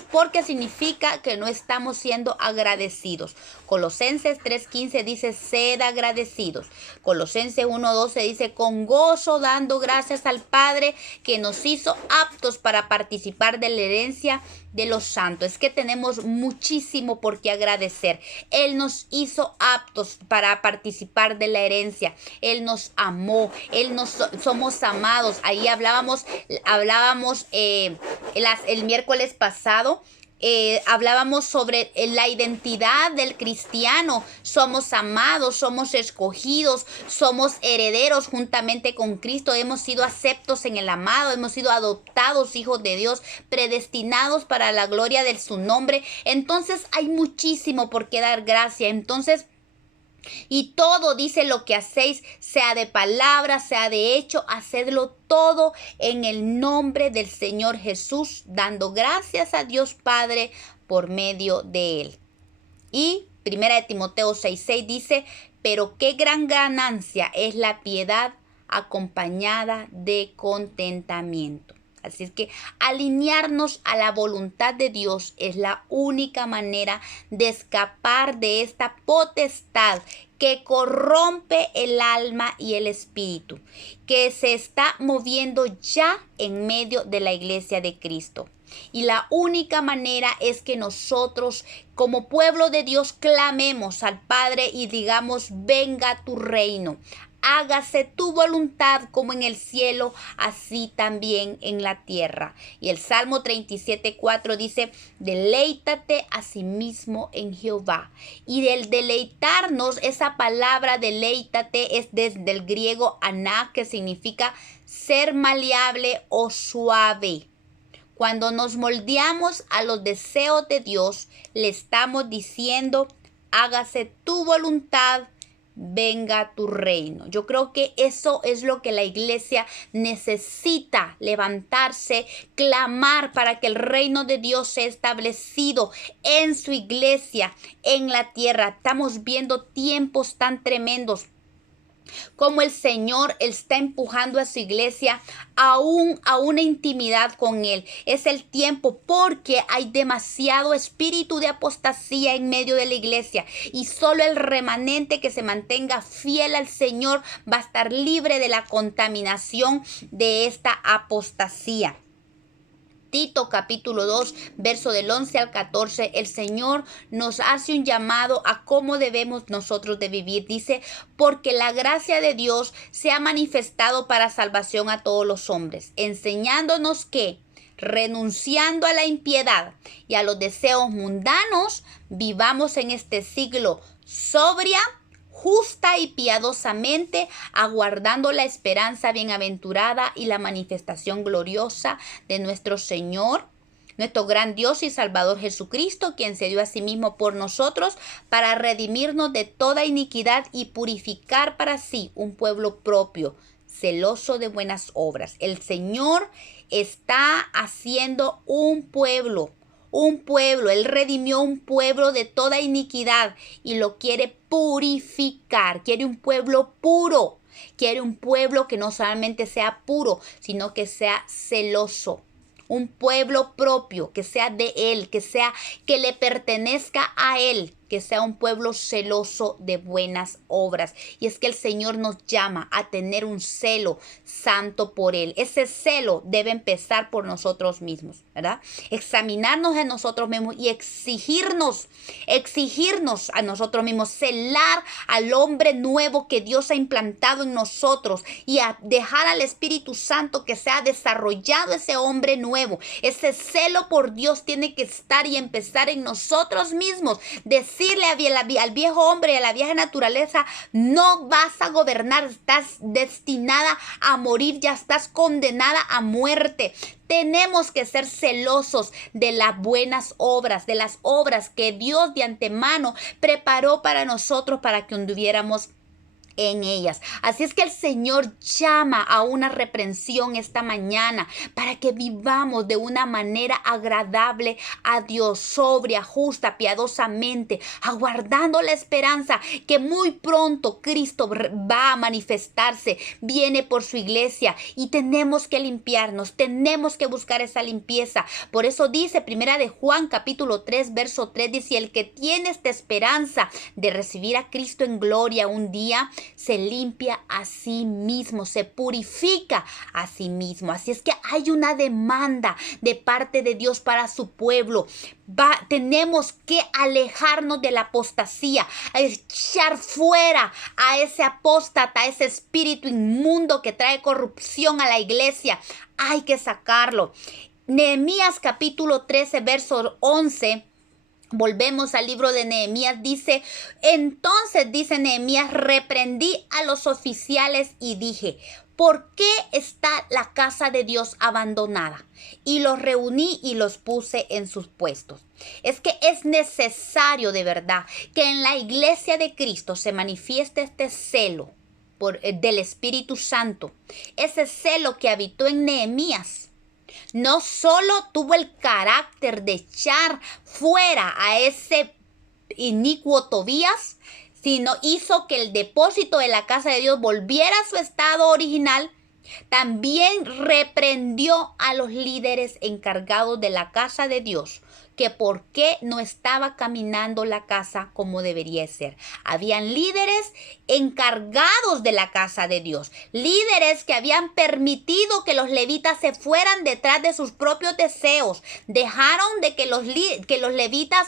porque significa que no estamos siendo agradecidos. Colosenses 3:15 dice, sed agradecidos. Colosenses 1:12 dice, con gozo dando gracias al Padre que nos hizo aptos para participar de la herencia de los santos. Es que tenemos muchísimo por qué agradecer. Él nos hizo aptos para participar de la herencia. Él nos amó. Somos amados. Ahí hablábamos el miércoles pasado. Hablábamos sobre la identidad del cristiano. Somos amados, somos escogidos, somos herederos juntamente con Cristo. Hemos sido aceptos en el amado, hemos sido adoptados hijos de Dios, predestinados para la gloria de su nombre. Entonces hay muchísimo por qué dar gracia. Entonces, y todo, dice, lo que hacéis, sea de palabra, sea de hecho, hacedlo todo en el nombre del Señor Jesús, dando gracias a Dios Padre por medio de Él. Y 1 Timoteo 6:6 dice, pero qué gran ganancia es la piedad acompañada de contentamiento. Así es que alinearnos a la voluntad de Dios es la única manera de escapar de esta potestad que corrompe el alma y el espíritu, que se está moviendo ya en medio de la iglesia de Cristo. Y la única manera es que nosotros como pueblo de Dios clamemos al Padre y digamos, venga tu reino. Hágase tu voluntad como en el cielo, así también en la tierra. Y el Salmo 37:4 dice, deleítate a sí mismo en Jehová. Y del deleitarnos, esa palabra deleítate es desde el griego aná, que significa ser maleable o suave. Cuando nos moldeamos a los deseos de Dios, le estamos diciendo, hágase tu voluntad, venga tu reino. Yo creo que eso es lo que la iglesia necesita, levantarse, clamar para que el reino de Dios sea establecido en su iglesia, en la tierra. Estamos viendo tiempos tan tremendos, como el Señor está empujando a su iglesia a una intimidad con Él. Es el tiempo porque hay demasiado espíritu de apostasía en medio de la iglesia. Y solo el remanente que se mantenga fiel al Señor va a estar libre de la contaminación de esta apostasía. Tito capítulo 2, verso del 11 al 14, el Señor nos hace un llamado a cómo debemos nosotros de vivir. Dice, porque la gracia de Dios se ha manifestado para salvación a todos los hombres, enseñándonos que, renunciando a la impiedad y a los deseos mundanos, vivamos en este siglo sobria, justa y piadosamente, aguardando la esperanza bienaventurada y la manifestación gloriosa de nuestro Señor, nuestro gran Dios y Salvador Jesucristo, quien se dio a sí mismo por nosotros para redimirnos de toda iniquidad y purificar para sí un pueblo propio, celoso de buenas obras. El Señor está haciendo un pueblo, Él redimió un pueblo de toda iniquidad y lo quiere purificar. Quiere un pueblo puro, quiere un pueblo que no solamente sea puro, sino que sea celoso. Un pueblo propio, que sea de Él, que le pertenezca a Él. que sea un pueblo celoso de buenas obras. Y es que el Señor nos llama a tener un celo santo por Él. Ese celo debe empezar por nosotros mismos, ¿verdad? Examinarnos en nosotros mismos y exigirnos a nosotros mismos, celar al hombre nuevo que Dios ha implantado en nosotros y a dejar al Espíritu Santo que sea desarrollado ese hombre nuevo. Ese celo por Dios tiene que estar y empezar en nosotros mismos. Decirle al viejo hombre y a la vieja naturaleza: no vas a gobernar, estás destinada a morir, ya estás condenada a muerte. Tenemos que ser celosos de las buenas obras, de las obras que Dios de antemano preparó para nosotros para que anduviéramos en ellas. Así es que el Señor llama a una reprensión esta mañana para que vivamos de una manera agradable a Dios, sobria, justa, piadosamente, aguardando la esperanza que muy pronto Cristo va a manifestarse, viene por su iglesia y tenemos que limpiarnos, tenemos que buscar esa limpieza. Por eso dice Primera de Juan capítulo 3 verso 3, dice: el que tiene esta esperanza de recibir a Cristo en gloria un día, se limpia a sí mismo, se purifica a sí mismo. Así es que hay una demanda de parte de Dios para su pueblo. Tenemos que alejarnos de la apostasía, echar fuera a ese apóstata, a ese espíritu inmundo que trae corrupción a la iglesia. Hay que sacarlo. Nehemías capítulo 13 verso 11. Volvemos al libro de Nehemías, dice: entonces, dice Nehemías, reprendí a los oficiales y dije: ¿por qué está la casa de Dios abandonada? Y los reuní y los puse en sus puestos. Es que es necesario de verdad que en la iglesia de Cristo se manifieste este celo del Espíritu Santo, ese celo que habitó en Nehemías. No solo tuvo el carácter de echar fuera a ese inicuo Tobías, sino hizo que el depósito de la casa de Dios volviera a su estado original. También reprendió a los líderes encargados de la casa de Dios, que por qué no estaba caminando la casa como debería ser. Habían líderes encargados de la casa de Dios, líderes que habían permitido que los levitas se fueran detrás de sus propios deseos, dejaron de que los levitas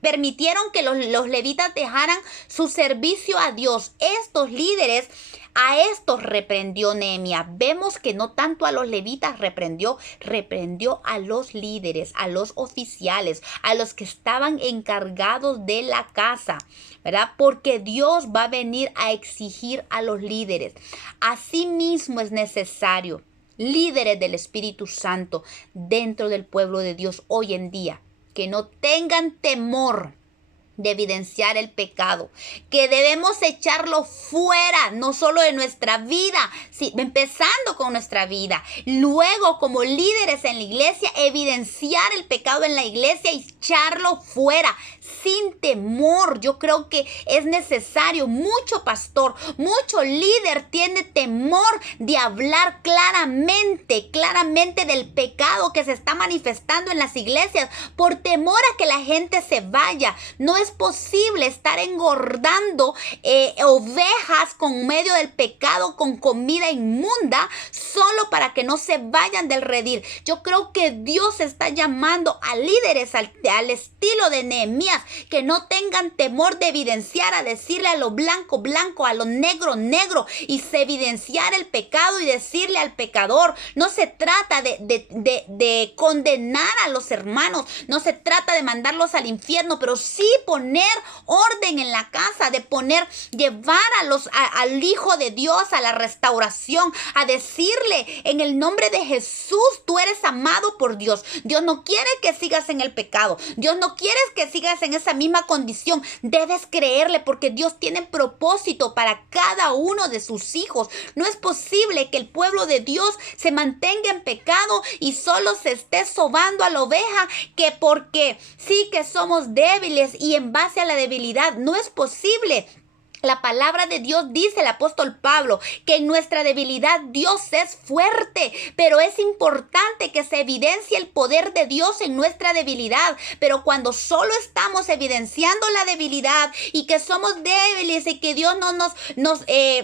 permitieron que los levitas dejaran su servicio a Dios. Estos líderes, a estos reprendió Nehemías. Vemos que no tanto a los levitas reprendió a los líderes, a los oficiales, a los que estaban encargados de la casa, ¿verdad? Porque Dios va a venir a exigir a los líderes. Asimismo es necesario líderes del Espíritu Santo dentro del pueblo de Dios hoy en día, que no tengan temor de evidenciar el pecado, que debemos echarlo fuera, no solo de nuestra vida, empezando con nuestra vida, luego como líderes en la iglesia, evidenciar el pecado en la iglesia y echarlo fuera, sin temor. Yo creo que es necesario. Mucho pastor, mucho líder tiene temor de hablar claramente del pecado que se está manifestando en las iglesias, por temor a que la gente se vaya. No es posible estar engordando ovejas con medio del pecado, con comida inmunda, solo para que no se vayan del redil. Yo creo que Dios está llamando a líderes al estilo de Nehemías, que no tengan temor de evidenciar, a decirle a lo blanco, blanco, a lo negro, negro, y se evidenciar el pecado y decirle al pecador. No se trata de condenar a los hermanos, no se trata de mandarlos al infierno, pero sí poner orden en la casa, llevar al Hijo de Dios a la restauración, a decirle: en el nombre de Jesús, tú eres amado por Dios. Dios no quiere que sigas en el pecado. Dios no quiere que sigas en esa misma condición. Debes creerle, porque Dios tiene propósito para cada uno de sus hijos. No es posible que el pueblo de Dios se mantenga en pecado y solo se esté sobando a la oveja, que porque sí que somos débiles y en base a la debilidad. No es posible. La palabra de Dios dice, el apóstol Pablo, que en nuestra debilidad Dios es fuerte, pero es importante que se evidencie el poder de Dios en nuestra debilidad. Pero cuando solo estamos evidenciando la debilidad y que somos débiles y que Dios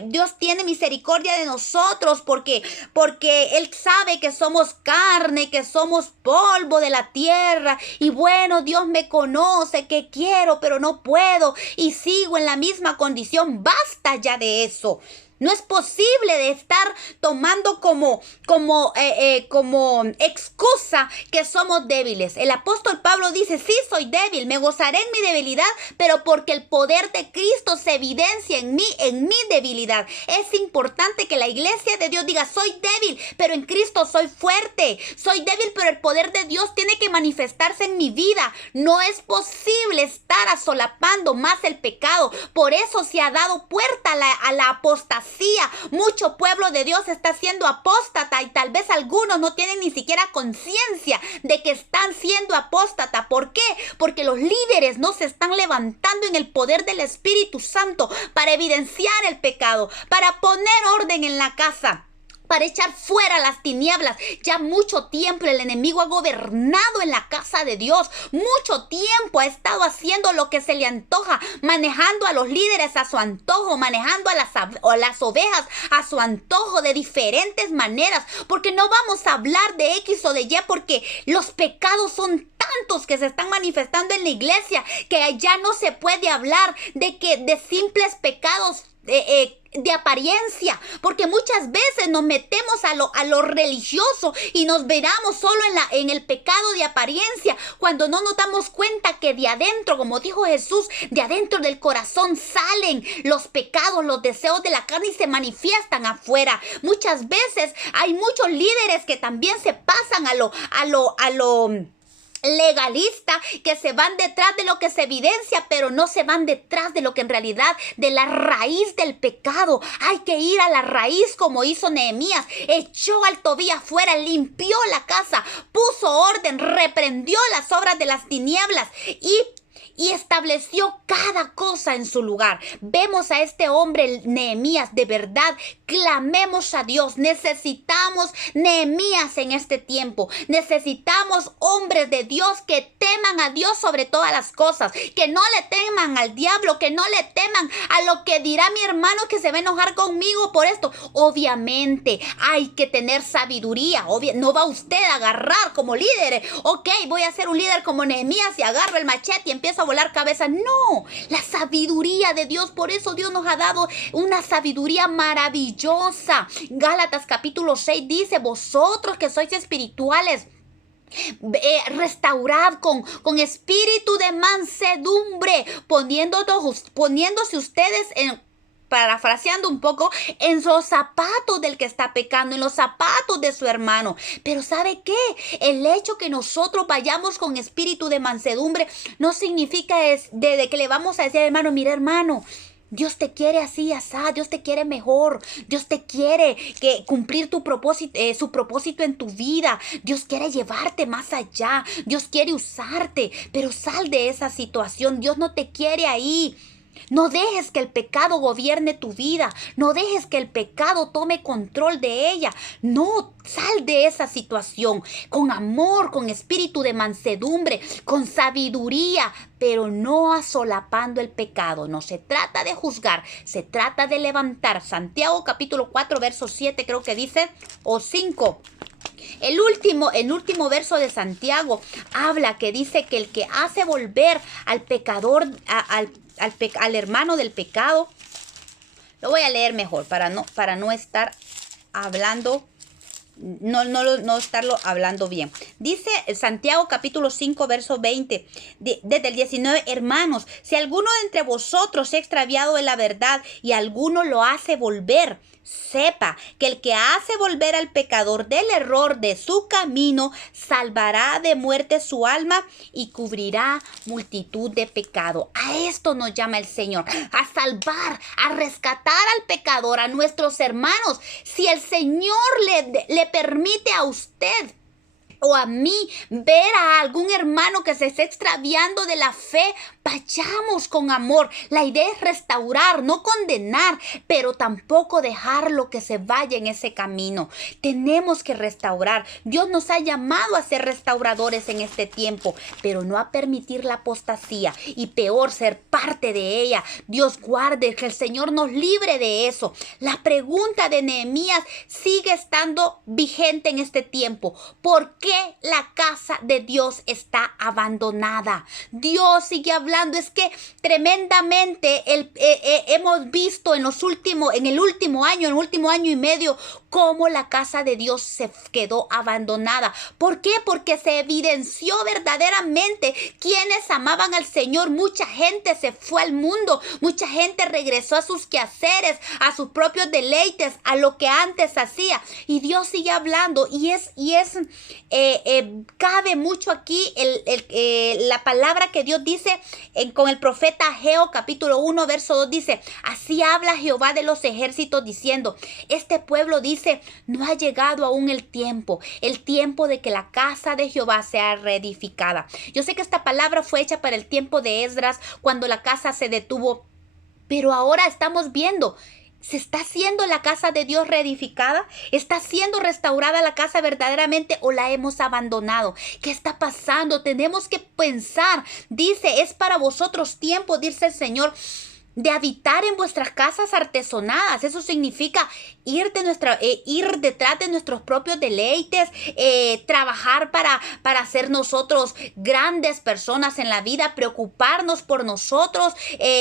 Dios tiene misericordia de nosotros porque Él sabe que somos carne, que somos polvo de la tierra y bueno, Dios me conoce, que quiero, pero no puedo y sigo en la misma condición. Basta ya de eso. No es posible de estar tomando como excusa que somos débiles. El apóstol Pablo dice, sí, soy débil, me gozaré en mi debilidad, pero porque el poder de Cristo se evidencia en mi debilidad. Es importante que la iglesia de Dios diga, soy débil, pero en Cristo soy fuerte. Soy débil, pero el poder de Dios tiene que manifestarse en mi vida. No es posible estar asolapando más el pecado. Por eso se ha dado puerta a la apostasía. Mucho pueblo de Dios está siendo apóstata y tal vez algunos no tienen ni siquiera conciencia de que están siendo apóstata. ¿Por qué? Porque los líderes no se están levantando en el poder del Espíritu Santo para evidenciar el pecado, para poner orden en la casa, para echar fuera las tinieblas. Ya mucho tiempo el enemigo ha gobernado en la casa de Dios. Mucho tiempo ha estado haciendo lo que se le antoja, manejando a los líderes a su antojo, manejando a las ovejas a su antojo de diferentes maneras. Porque no vamos a hablar de X o de Y, porque los pecados son tantos que se están manifestando en la iglesia que ya no se puede hablar de simples pecados de apariencia, porque muchas veces nos metemos a lo religioso y nos veramos solo en el pecado de apariencia, cuando no nos damos cuenta que de adentro, como dijo Jesús, de adentro del corazón salen los pecados, los deseos de la carne y se manifiestan afuera. Muchas veces hay muchos líderes que también se pasan a lo legalista, que se van detrás de lo que se evidencia, pero no se van detrás de lo que en realidad, de la raíz del pecado. Hay que ir a la raíz como hizo Nehemías. Echó al Tobías fuera, limpió la casa, puso orden, reprendió las obras de las tinieblas y estableció cada cosa en su lugar. Vemos a este hombre Nehemías. De verdad, clamemos a Dios. Necesitamos Nehemías en este tiempo. Necesitamos hombres de Dios que teman a Dios sobre todas las cosas, que no le teman al diablo, que no le teman a lo que dirá mi hermano que se va a enojar conmigo por esto. Obviamente hay que tener sabiduría. No va usted a agarrar como líder, ok, voy a ser un líder como Nehemías y agarro el machete y empiezo a volar cabezas. No, la sabiduría de Dios. Por eso Dios nos ha dado una sabiduría maravillosa. Gálatas capítulo 6 dice, vosotros que sois espirituales, restaurad con espíritu de mansedumbre, poniéndose ustedes parafraseando un poco, en los zapatos del que está pecando, en los zapatos de su hermano. Pero ¿sabe qué? El hecho que nosotros vayamos con espíritu de mansedumbre no significa de que le vamos a decir, hermano, mira, hermano, Dios te quiere así, asá, Dios te quiere mejor, Dios te quiere cumplir su propósito en tu vida, Dios quiere llevarte más allá, Dios quiere usarte, pero sal de esa situación, Dios no te quiere ahí. No dejes que el pecado gobierne tu vida. No dejes que el pecado tome control de ella. No, sal de esa situación con amor, con espíritu de mansedumbre, con sabiduría, pero no asolapando el pecado. No se trata de juzgar, se trata de levantar. Santiago capítulo 4, verso 7 creo que dice, o 5. El último verso de Santiago habla que dice que el que hace volver al pecador, al hermano del pecado, lo voy a leer mejor para no estar hablando, no estarlo hablando bien. Dice Santiago capítulo 5 verso 20, desde el 19, hermanos, si alguno de entre vosotros se ha extraviado de la verdad y alguno lo hace volver, sepa que el que hace volver al pecador del error de su camino salvará de muerte su alma y cubrirá multitud de pecado. A esto nos llama el Señor, a salvar, a rescatar al pecador, a nuestros hermanos. Si el Señor le permite a usted o a mí ver a algún hermano que se está extraviando de la fe, vayamos con amor. La idea es restaurar, no condenar, pero tampoco dejarlo que se vaya en ese camino. Tenemos que restaurar. Dios nos ha llamado a ser restauradores en este tiempo, pero no a permitir la apostasía y peor ser parte de ella. Dios guarde, que el Señor nos libre de eso. La pregunta de Nehemías sigue estando vigente en este tiempo. ¿Por qué la casa de Dios está abandonada? Dios sigue hablando. Es que tremendamente hemos visto en el último año y medio, cómo la casa de Dios se quedó abandonada. ¿Por qué? Porque se evidenció verdaderamente quienes amaban al Señor. Mucha gente se fue al mundo, mucha gente regresó a sus quehaceres, a sus propios deleites, a lo que antes hacía. Y Dios sigue hablando cabe mucho aquí la palabra que Dios dice con el profeta Ageo capítulo 1 verso 2 dice: así habla Jehová de los ejércitos diciendo, este pueblo dice, no ha llegado aún el tiempo de que la casa de Jehová sea reedificada. Yo sé que esta palabra fue hecha para el tiempo de Esdras, cuando la casa se detuvo, pero ahora estamos viendo, ¿se está haciendo la casa de Dios reedificada? ¿Está siendo restaurada la casa verdaderamente o la hemos abandonado? ¿Qué está pasando? Tenemos que pensar. Dice, es para vosotros tiempo, dice el Señor, de habitar en vuestras casas artesonadas. Eso significa ir detrás de nuestros propios deleites, trabajar para ser nosotros grandes personas en la vida, preocuparnos por nosotros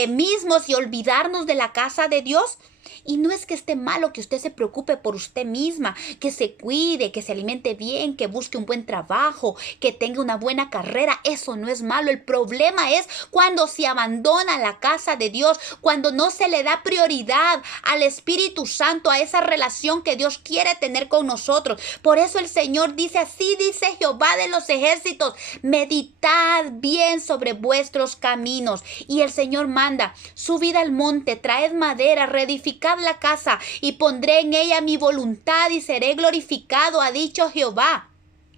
mismos y olvidarnos de la casa de Dios. Y no es que esté malo que usted se preocupe por usted misma, que se cuide, que se alimente bien, que busque un buen trabajo, que tenga una buena carrera. Eso no es malo. El problema es cuando se abandona la casa de Dios, cuando no se le da prioridad al Espíritu Santo, a esa relación que Dios quiere tener con nosotros. Por eso el Señor dice, así dice Jehová de los ejércitos, meditad bien sobre vuestros caminos. Y el Señor manda, subid al monte, traed madera, reedificad la casa y pondré en ella mi voluntad y seré glorificado, ha dicho Jehová.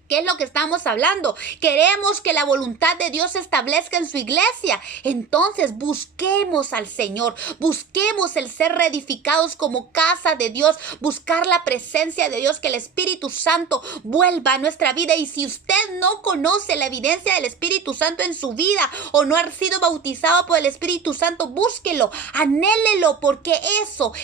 ¿Qué es lo que estamos hablando? Queremos que la voluntad de Dios se establezca en su iglesia. Entonces busquemos al Señor, busquemos el ser reedificados como casa de Dios, buscar la presencia de Dios, que el Espíritu Santo vuelva a nuestra vida. Y si usted no conoce la evidencia del Espíritu Santo en su vida o no ha sido bautizado por el Espíritu Santo, búsquelo, anhélelo, porque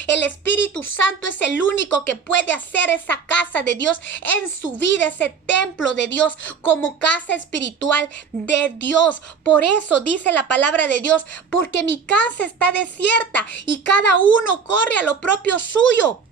el Espíritu Santo es el único que puede hacer esa casa de Dios en su vida, ese templo de Dios como casa espiritual de Dios. Por eso dice la palabra de Dios, porque mi casa está desierta y cada uno corre a lo propio suyo.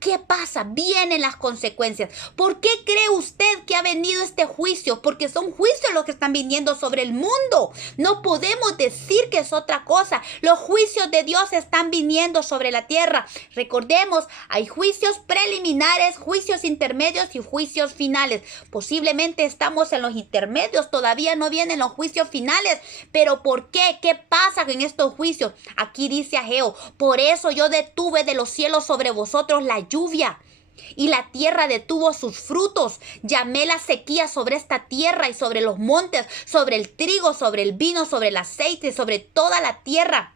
¿Qué pasa? Vienen las consecuencias. ¿Por qué cree usted que ha venido este juicio? Porque son juicios los que están viniendo sobre el mundo. No podemos decir que es otra cosa. Los juicios de Dios están viniendo sobre la tierra. Recordemos, hay juicios preliminares, juicios intermedios y juicios finales. Posiblemente estamos en los intermedios, todavía no vienen los juicios finales. ¿Pero por qué? ¿Qué pasa en estos juicios? Aquí dice Ageo, por eso yo detuve de los cielos sobre vosotros la lluvia y la tierra detuvo sus frutos. Llamé la sequía sobre esta tierra y sobre los montes, sobre el trigo, sobre el vino, sobre el aceite, sobre toda la tierra,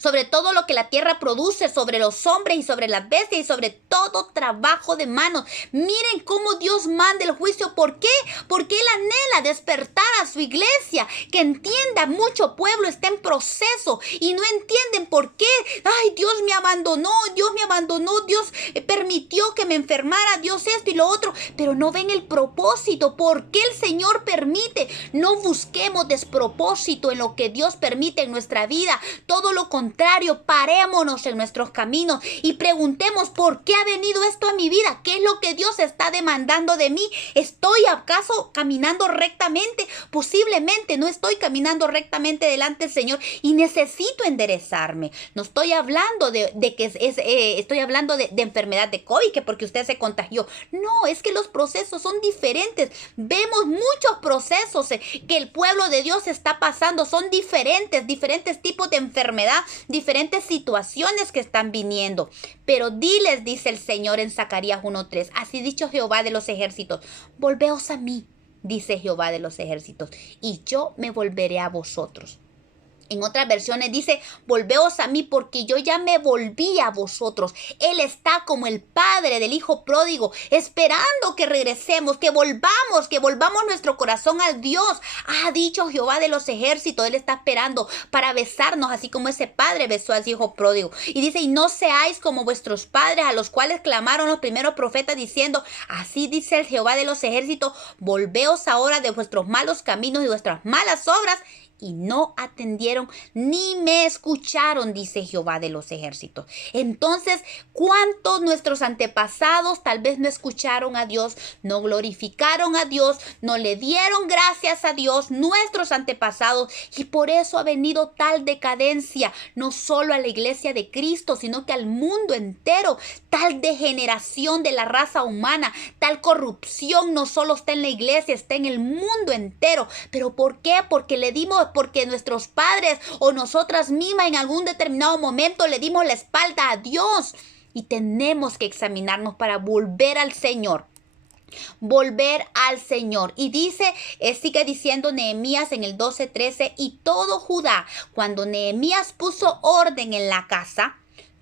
sobre todo lo que la tierra produce, sobre los hombres y sobre las bestias y sobre todo trabajo de manos. Miren cómo Dios manda el juicio. ¿Por qué? Porque Él anhela despertar a su iglesia, que entienda, mucho pueblo está en proceso y no entienden por qué. Ay, Dios me abandonó, Dios permitió que me enfermara, Dios esto y lo otro, pero no ven el propósito. ¿Por qué el Señor permite? No busquemos despropósito en lo que Dios permite en nuestra vida. Todo lo contrario, parémonos en nuestros caminos y preguntemos, ¿por qué ha venido esto a mi vida? ¿Qué es lo que Dios está demandando de mí? ¿Estoy acaso caminando rectamente? Posiblemente no estoy caminando rectamente delante del Señor y necesito enderezarme. No estoy hablando estoy hablando de enfermedad de COVID, que porque usted se contagió. No, es que los procesos son diferentes. Vemos muchos procesos que el pueblo de Dios está pasando. Son diferentes tipos de enfermedades. ¿verdad? Diferentes situaciones que están viniendo. Pero diles, dice el Señor en Zacarías 1:3, así dicho Jehová de los ejércitos, volveos a mí, dice Jehová de los ejércitos, y yo me volveré a vosotros. En otras versiones dice, volveos a mí porque yo ya me volví a vosotros. Él está como el padre del hijo pródigo, esperando que regresemos, que volvamos nuestro corazón a Dios. Ha dicho Jehová de los ejércitos, Él está esperando para besarnos, así como ese padre besó a su hijo pródigo. Y dice, y no seáis como vuestros padres, a los cuales clamaron los primeros profetas diciendo, así dice el Jehová de los ejércitos, volveos ahora de vuestros malos caminos y vuestras malas obras, y no atendieron ni me escucharon, dice Jehová de los ejércitos. Entonces, ¿cuántos nuestros antepasados tal vez no escucharon a Dios, no glorificaron a Dios, no le dieron gracias a Dios, nuestros antepasados? Y por eso ha venido tal decadencia, no solo a la iglesia de Cristo, sino que al mundo entero, tal degeneración de la raza humana, tal corrupción no solo está en la iglesia, está en el mundo entero. ¿Pero por qué? Porque nuestros padres o nosotras mismas en algún determinado momento le dimos la espalda a Dios. Y tenemos que examinarnos para volver al Señor. Volver al Señor. Y sigue diciendo Nehemías en el 12:13, y todo Judá, cuando Nehemías puso orden en la casa,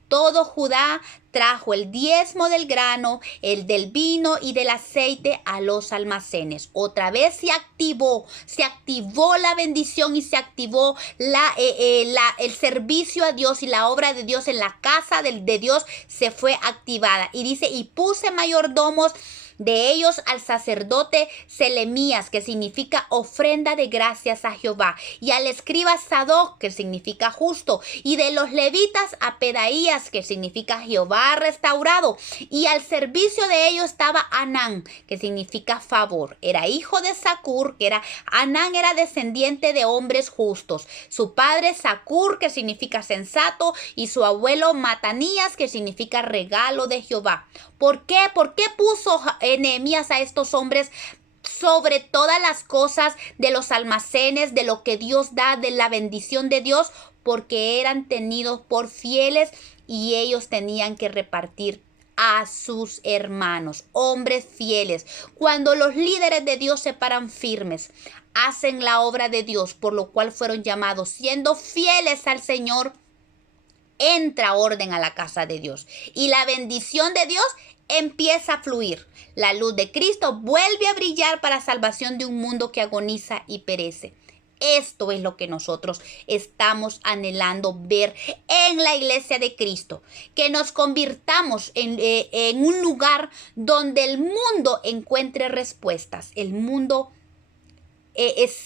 todo Judá trajo el diezmo del grano, el del vino y del aceite a los almacenes. Otra vez se activó la bendición y se activó el servicio a Dios, y la obra de Dios en la casa de Dios se fue activada. Y dice, y puse mayordomos de ellos al sacerdote Selemías, que significa ofrenda de gracias a Jehová, y al escriba Sadoc, que significa justo, y de los levitas a Pedaías, que significa Jehová ha restaurado, y al servicio de ellos estaba Anán, que significa favor. Era hijo de Zacur, Anán era descendiente de hombres justos. Su padre Zacur, que significa sensato, y su abuelo Matanías, que significa regalo de Jehová. ¿Por qué? ¿Por qué puso Nehemías a estos hombres sobre todas las cosas de los almacenes, de lo que Dios da, de la bendición de Dios? Porque eran tenidos por fieles y ellos tenían que repartir a sus hermanos, hombres fieles. Cuando los líderes de Dios se paran firmes, hacen la obra de Dios, por lo cual fueron llamados, siendo fieles al Señor, entra orden a la casa de Dios y la bendición de Dios empieza a fluir. La luz de Cristo vuelve a brillar para salvación de un mundo que agoniza y perece. Esto es lo que nosotros estamos anhelando ver en la iglesia de Cristo, que nos convirtamos en un lugar donde el mundo encuentre respuestas. El mundo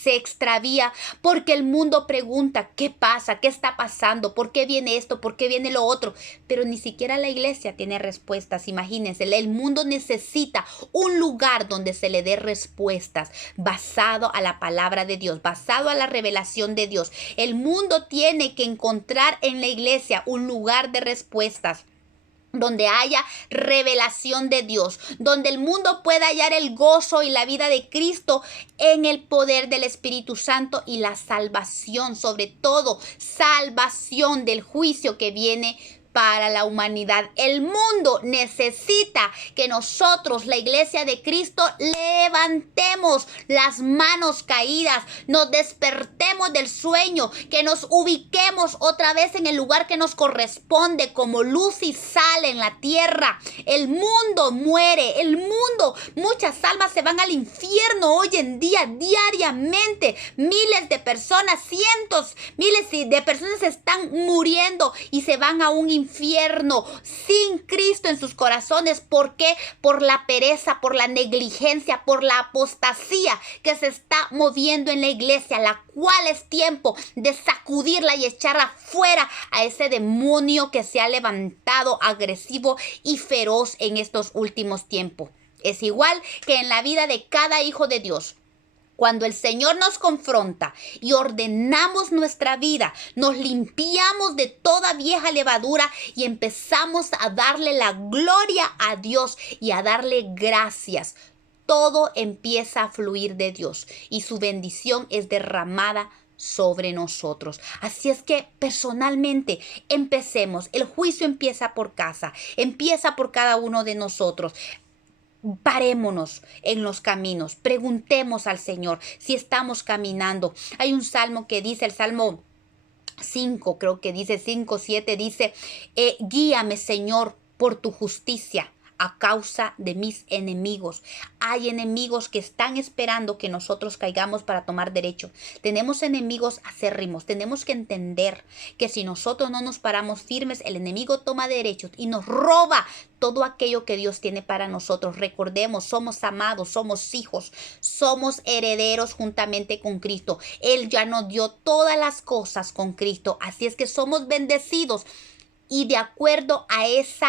se extravía porque el mundo pregunta, ¿qué pasa? ¿Qué está pasando? ¿Por qué viene esto? ¿Por qué viene lo otro? Pero ni siquiera la iglesia tiene respuestas. Imagínense, el mundo necesita un lugar donde se le dé respuestas basado a la palabra de Dios, basado a la revelación de Dios. El mundo tiene que encontrar en la iglesia un lugar de respuestas, donde haya revelación de Dios, donde el mundo pueda hallar el gozo y la vida de Cristo en el poder del Espíritu Santo y la salvación, sobre todo salvación del juicio que viene para la humanidad. El mundo necesita que nosotros, la iglesia de Cristo, levantemos las manos caídas, nos despertemos del sueño, que nos ubiquemos otra vez en el lugar que nos corresponde como luz y sal en la tierra. El mundo muere, muchas almas se van al infierno hoy en día, diariamente. Miles de personas, cientos, miles de personas están muriendo y se van a un infierno sin Cristo en sus corazones. ¿Por qué? Por la pereza, por la negligencia, por la apostasía que se está moviendo en la iglesia, la cual es tiempo de sacudirla y echarla fuera a ese demonio que se ha levantado agresivo y feroz en estos últimos tiempos. Es igual que en la vida de cada hijo de Dios. Cuando el Señor nos confronta y ordenamos nuestra vida, nos limpiamos de toda vieja levadura y empezamos a darle la gloria a Dios y a darle gracias. Todo empieza a fluir de Dios y su bendición es derramada sobre nosotros. Así es que personalmente empecemos. El juicio empieza por casa, empieza por cada uno de nosotros. Parémonos en los caminos, preguntemos al Señor si estamos caminando. Hay un salmo que dice, el Salmo 5, creo que dice 5, 7, dice, guíame, Señor, por tu justicia a causa de mis enemigos. Hay enemigos que están esperando que nosotros caigamos para tomar derecho. Tenemos enemigos acérrimos. Tenemos que entender que si nosotros no nos paramos firmes, el enemigo toma derechos y nos roba todo aquello que Dios tiene para nosotros. Recordemos, somos amados, somos hijos, somos herederos juntamente con Cristo. Él ya nos dio todas las cosas con Cristo. Así es que somos bendecidos. Y de acuerdo a ese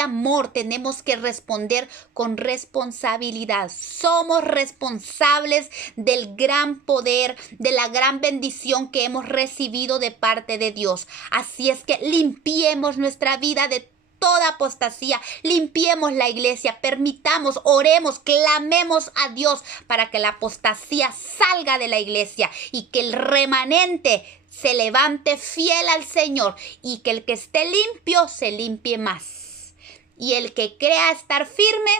amor tenemos que responder con responsabilidad. Somos responsables del gran poder, de la gran bendición que hemos recibido de parte de Dios. Así es que limpiemos nuestra vida de toda apostasía, limpiemos la iglesia, permitamos, oremos, clamemos a Dios para que la apostasía salga de la iglesia y que el remanente se levante fiel al Señor y que el que esté limpio se limpie más. Y el que crea estar firme,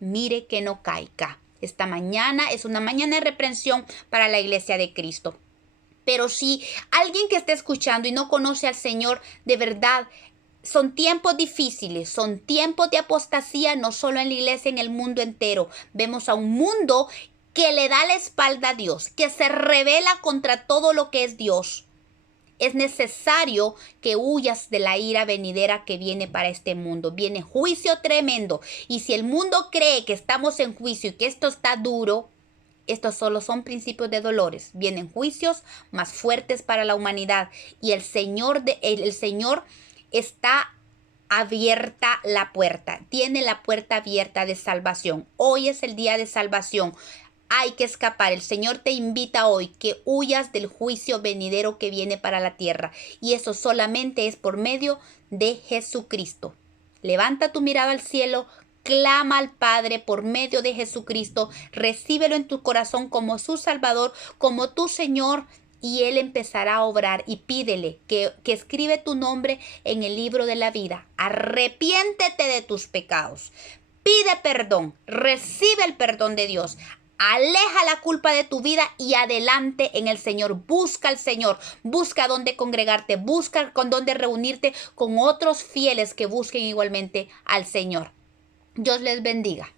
mire que no caiga. Esta mañana es una mañana de reprensión para la iglesia de Cristo. Pero si alguien que esté escuchando y no conoce al Señor, de verdad, son tiempos difíciles, son tiempos de apostasía, no solo en la iglesia, en el mundo entero. Vemos a un mundo que le da la espalda a Dios, que se rebela contra todo lo que es Dios. Es necesario que huyas de la ira venidera que viene para este mundo. Viene juicio tremendo. Y si el mundo cree que estamos en juicio y que esto está duro, estos solo son principios de dolores. Vienen juicios más fuertes para la humanidad. Y el Señor está abierta la puerta. Tiene la puerta abierta de salvación. Hoy es el día de salvación. Hay que escapar. El Señor te invita hoy que huyas del juicio venidero que viene para la tierra. Y eso solamente es por medio de Jesucristo. Levanta tu mirada al cielo, clama al Padre por medio de Jesucristo. Recíbelo en tu corazón como su Salvador, como tu Señor. Y Él empezará a obrar y pídele que escribe tu nombre en el libro de la vida. Arrepiéntete de tus pecados. Pide perdón. Recibe el perdón de Dios. Aleja la culpa de tu vida y adelante en el Señor. Busca al Señor. Busca dónde congregarte. Busca con dónde reunirte con otros fieles que busquen igualmente al Señor. Dios les bendiga.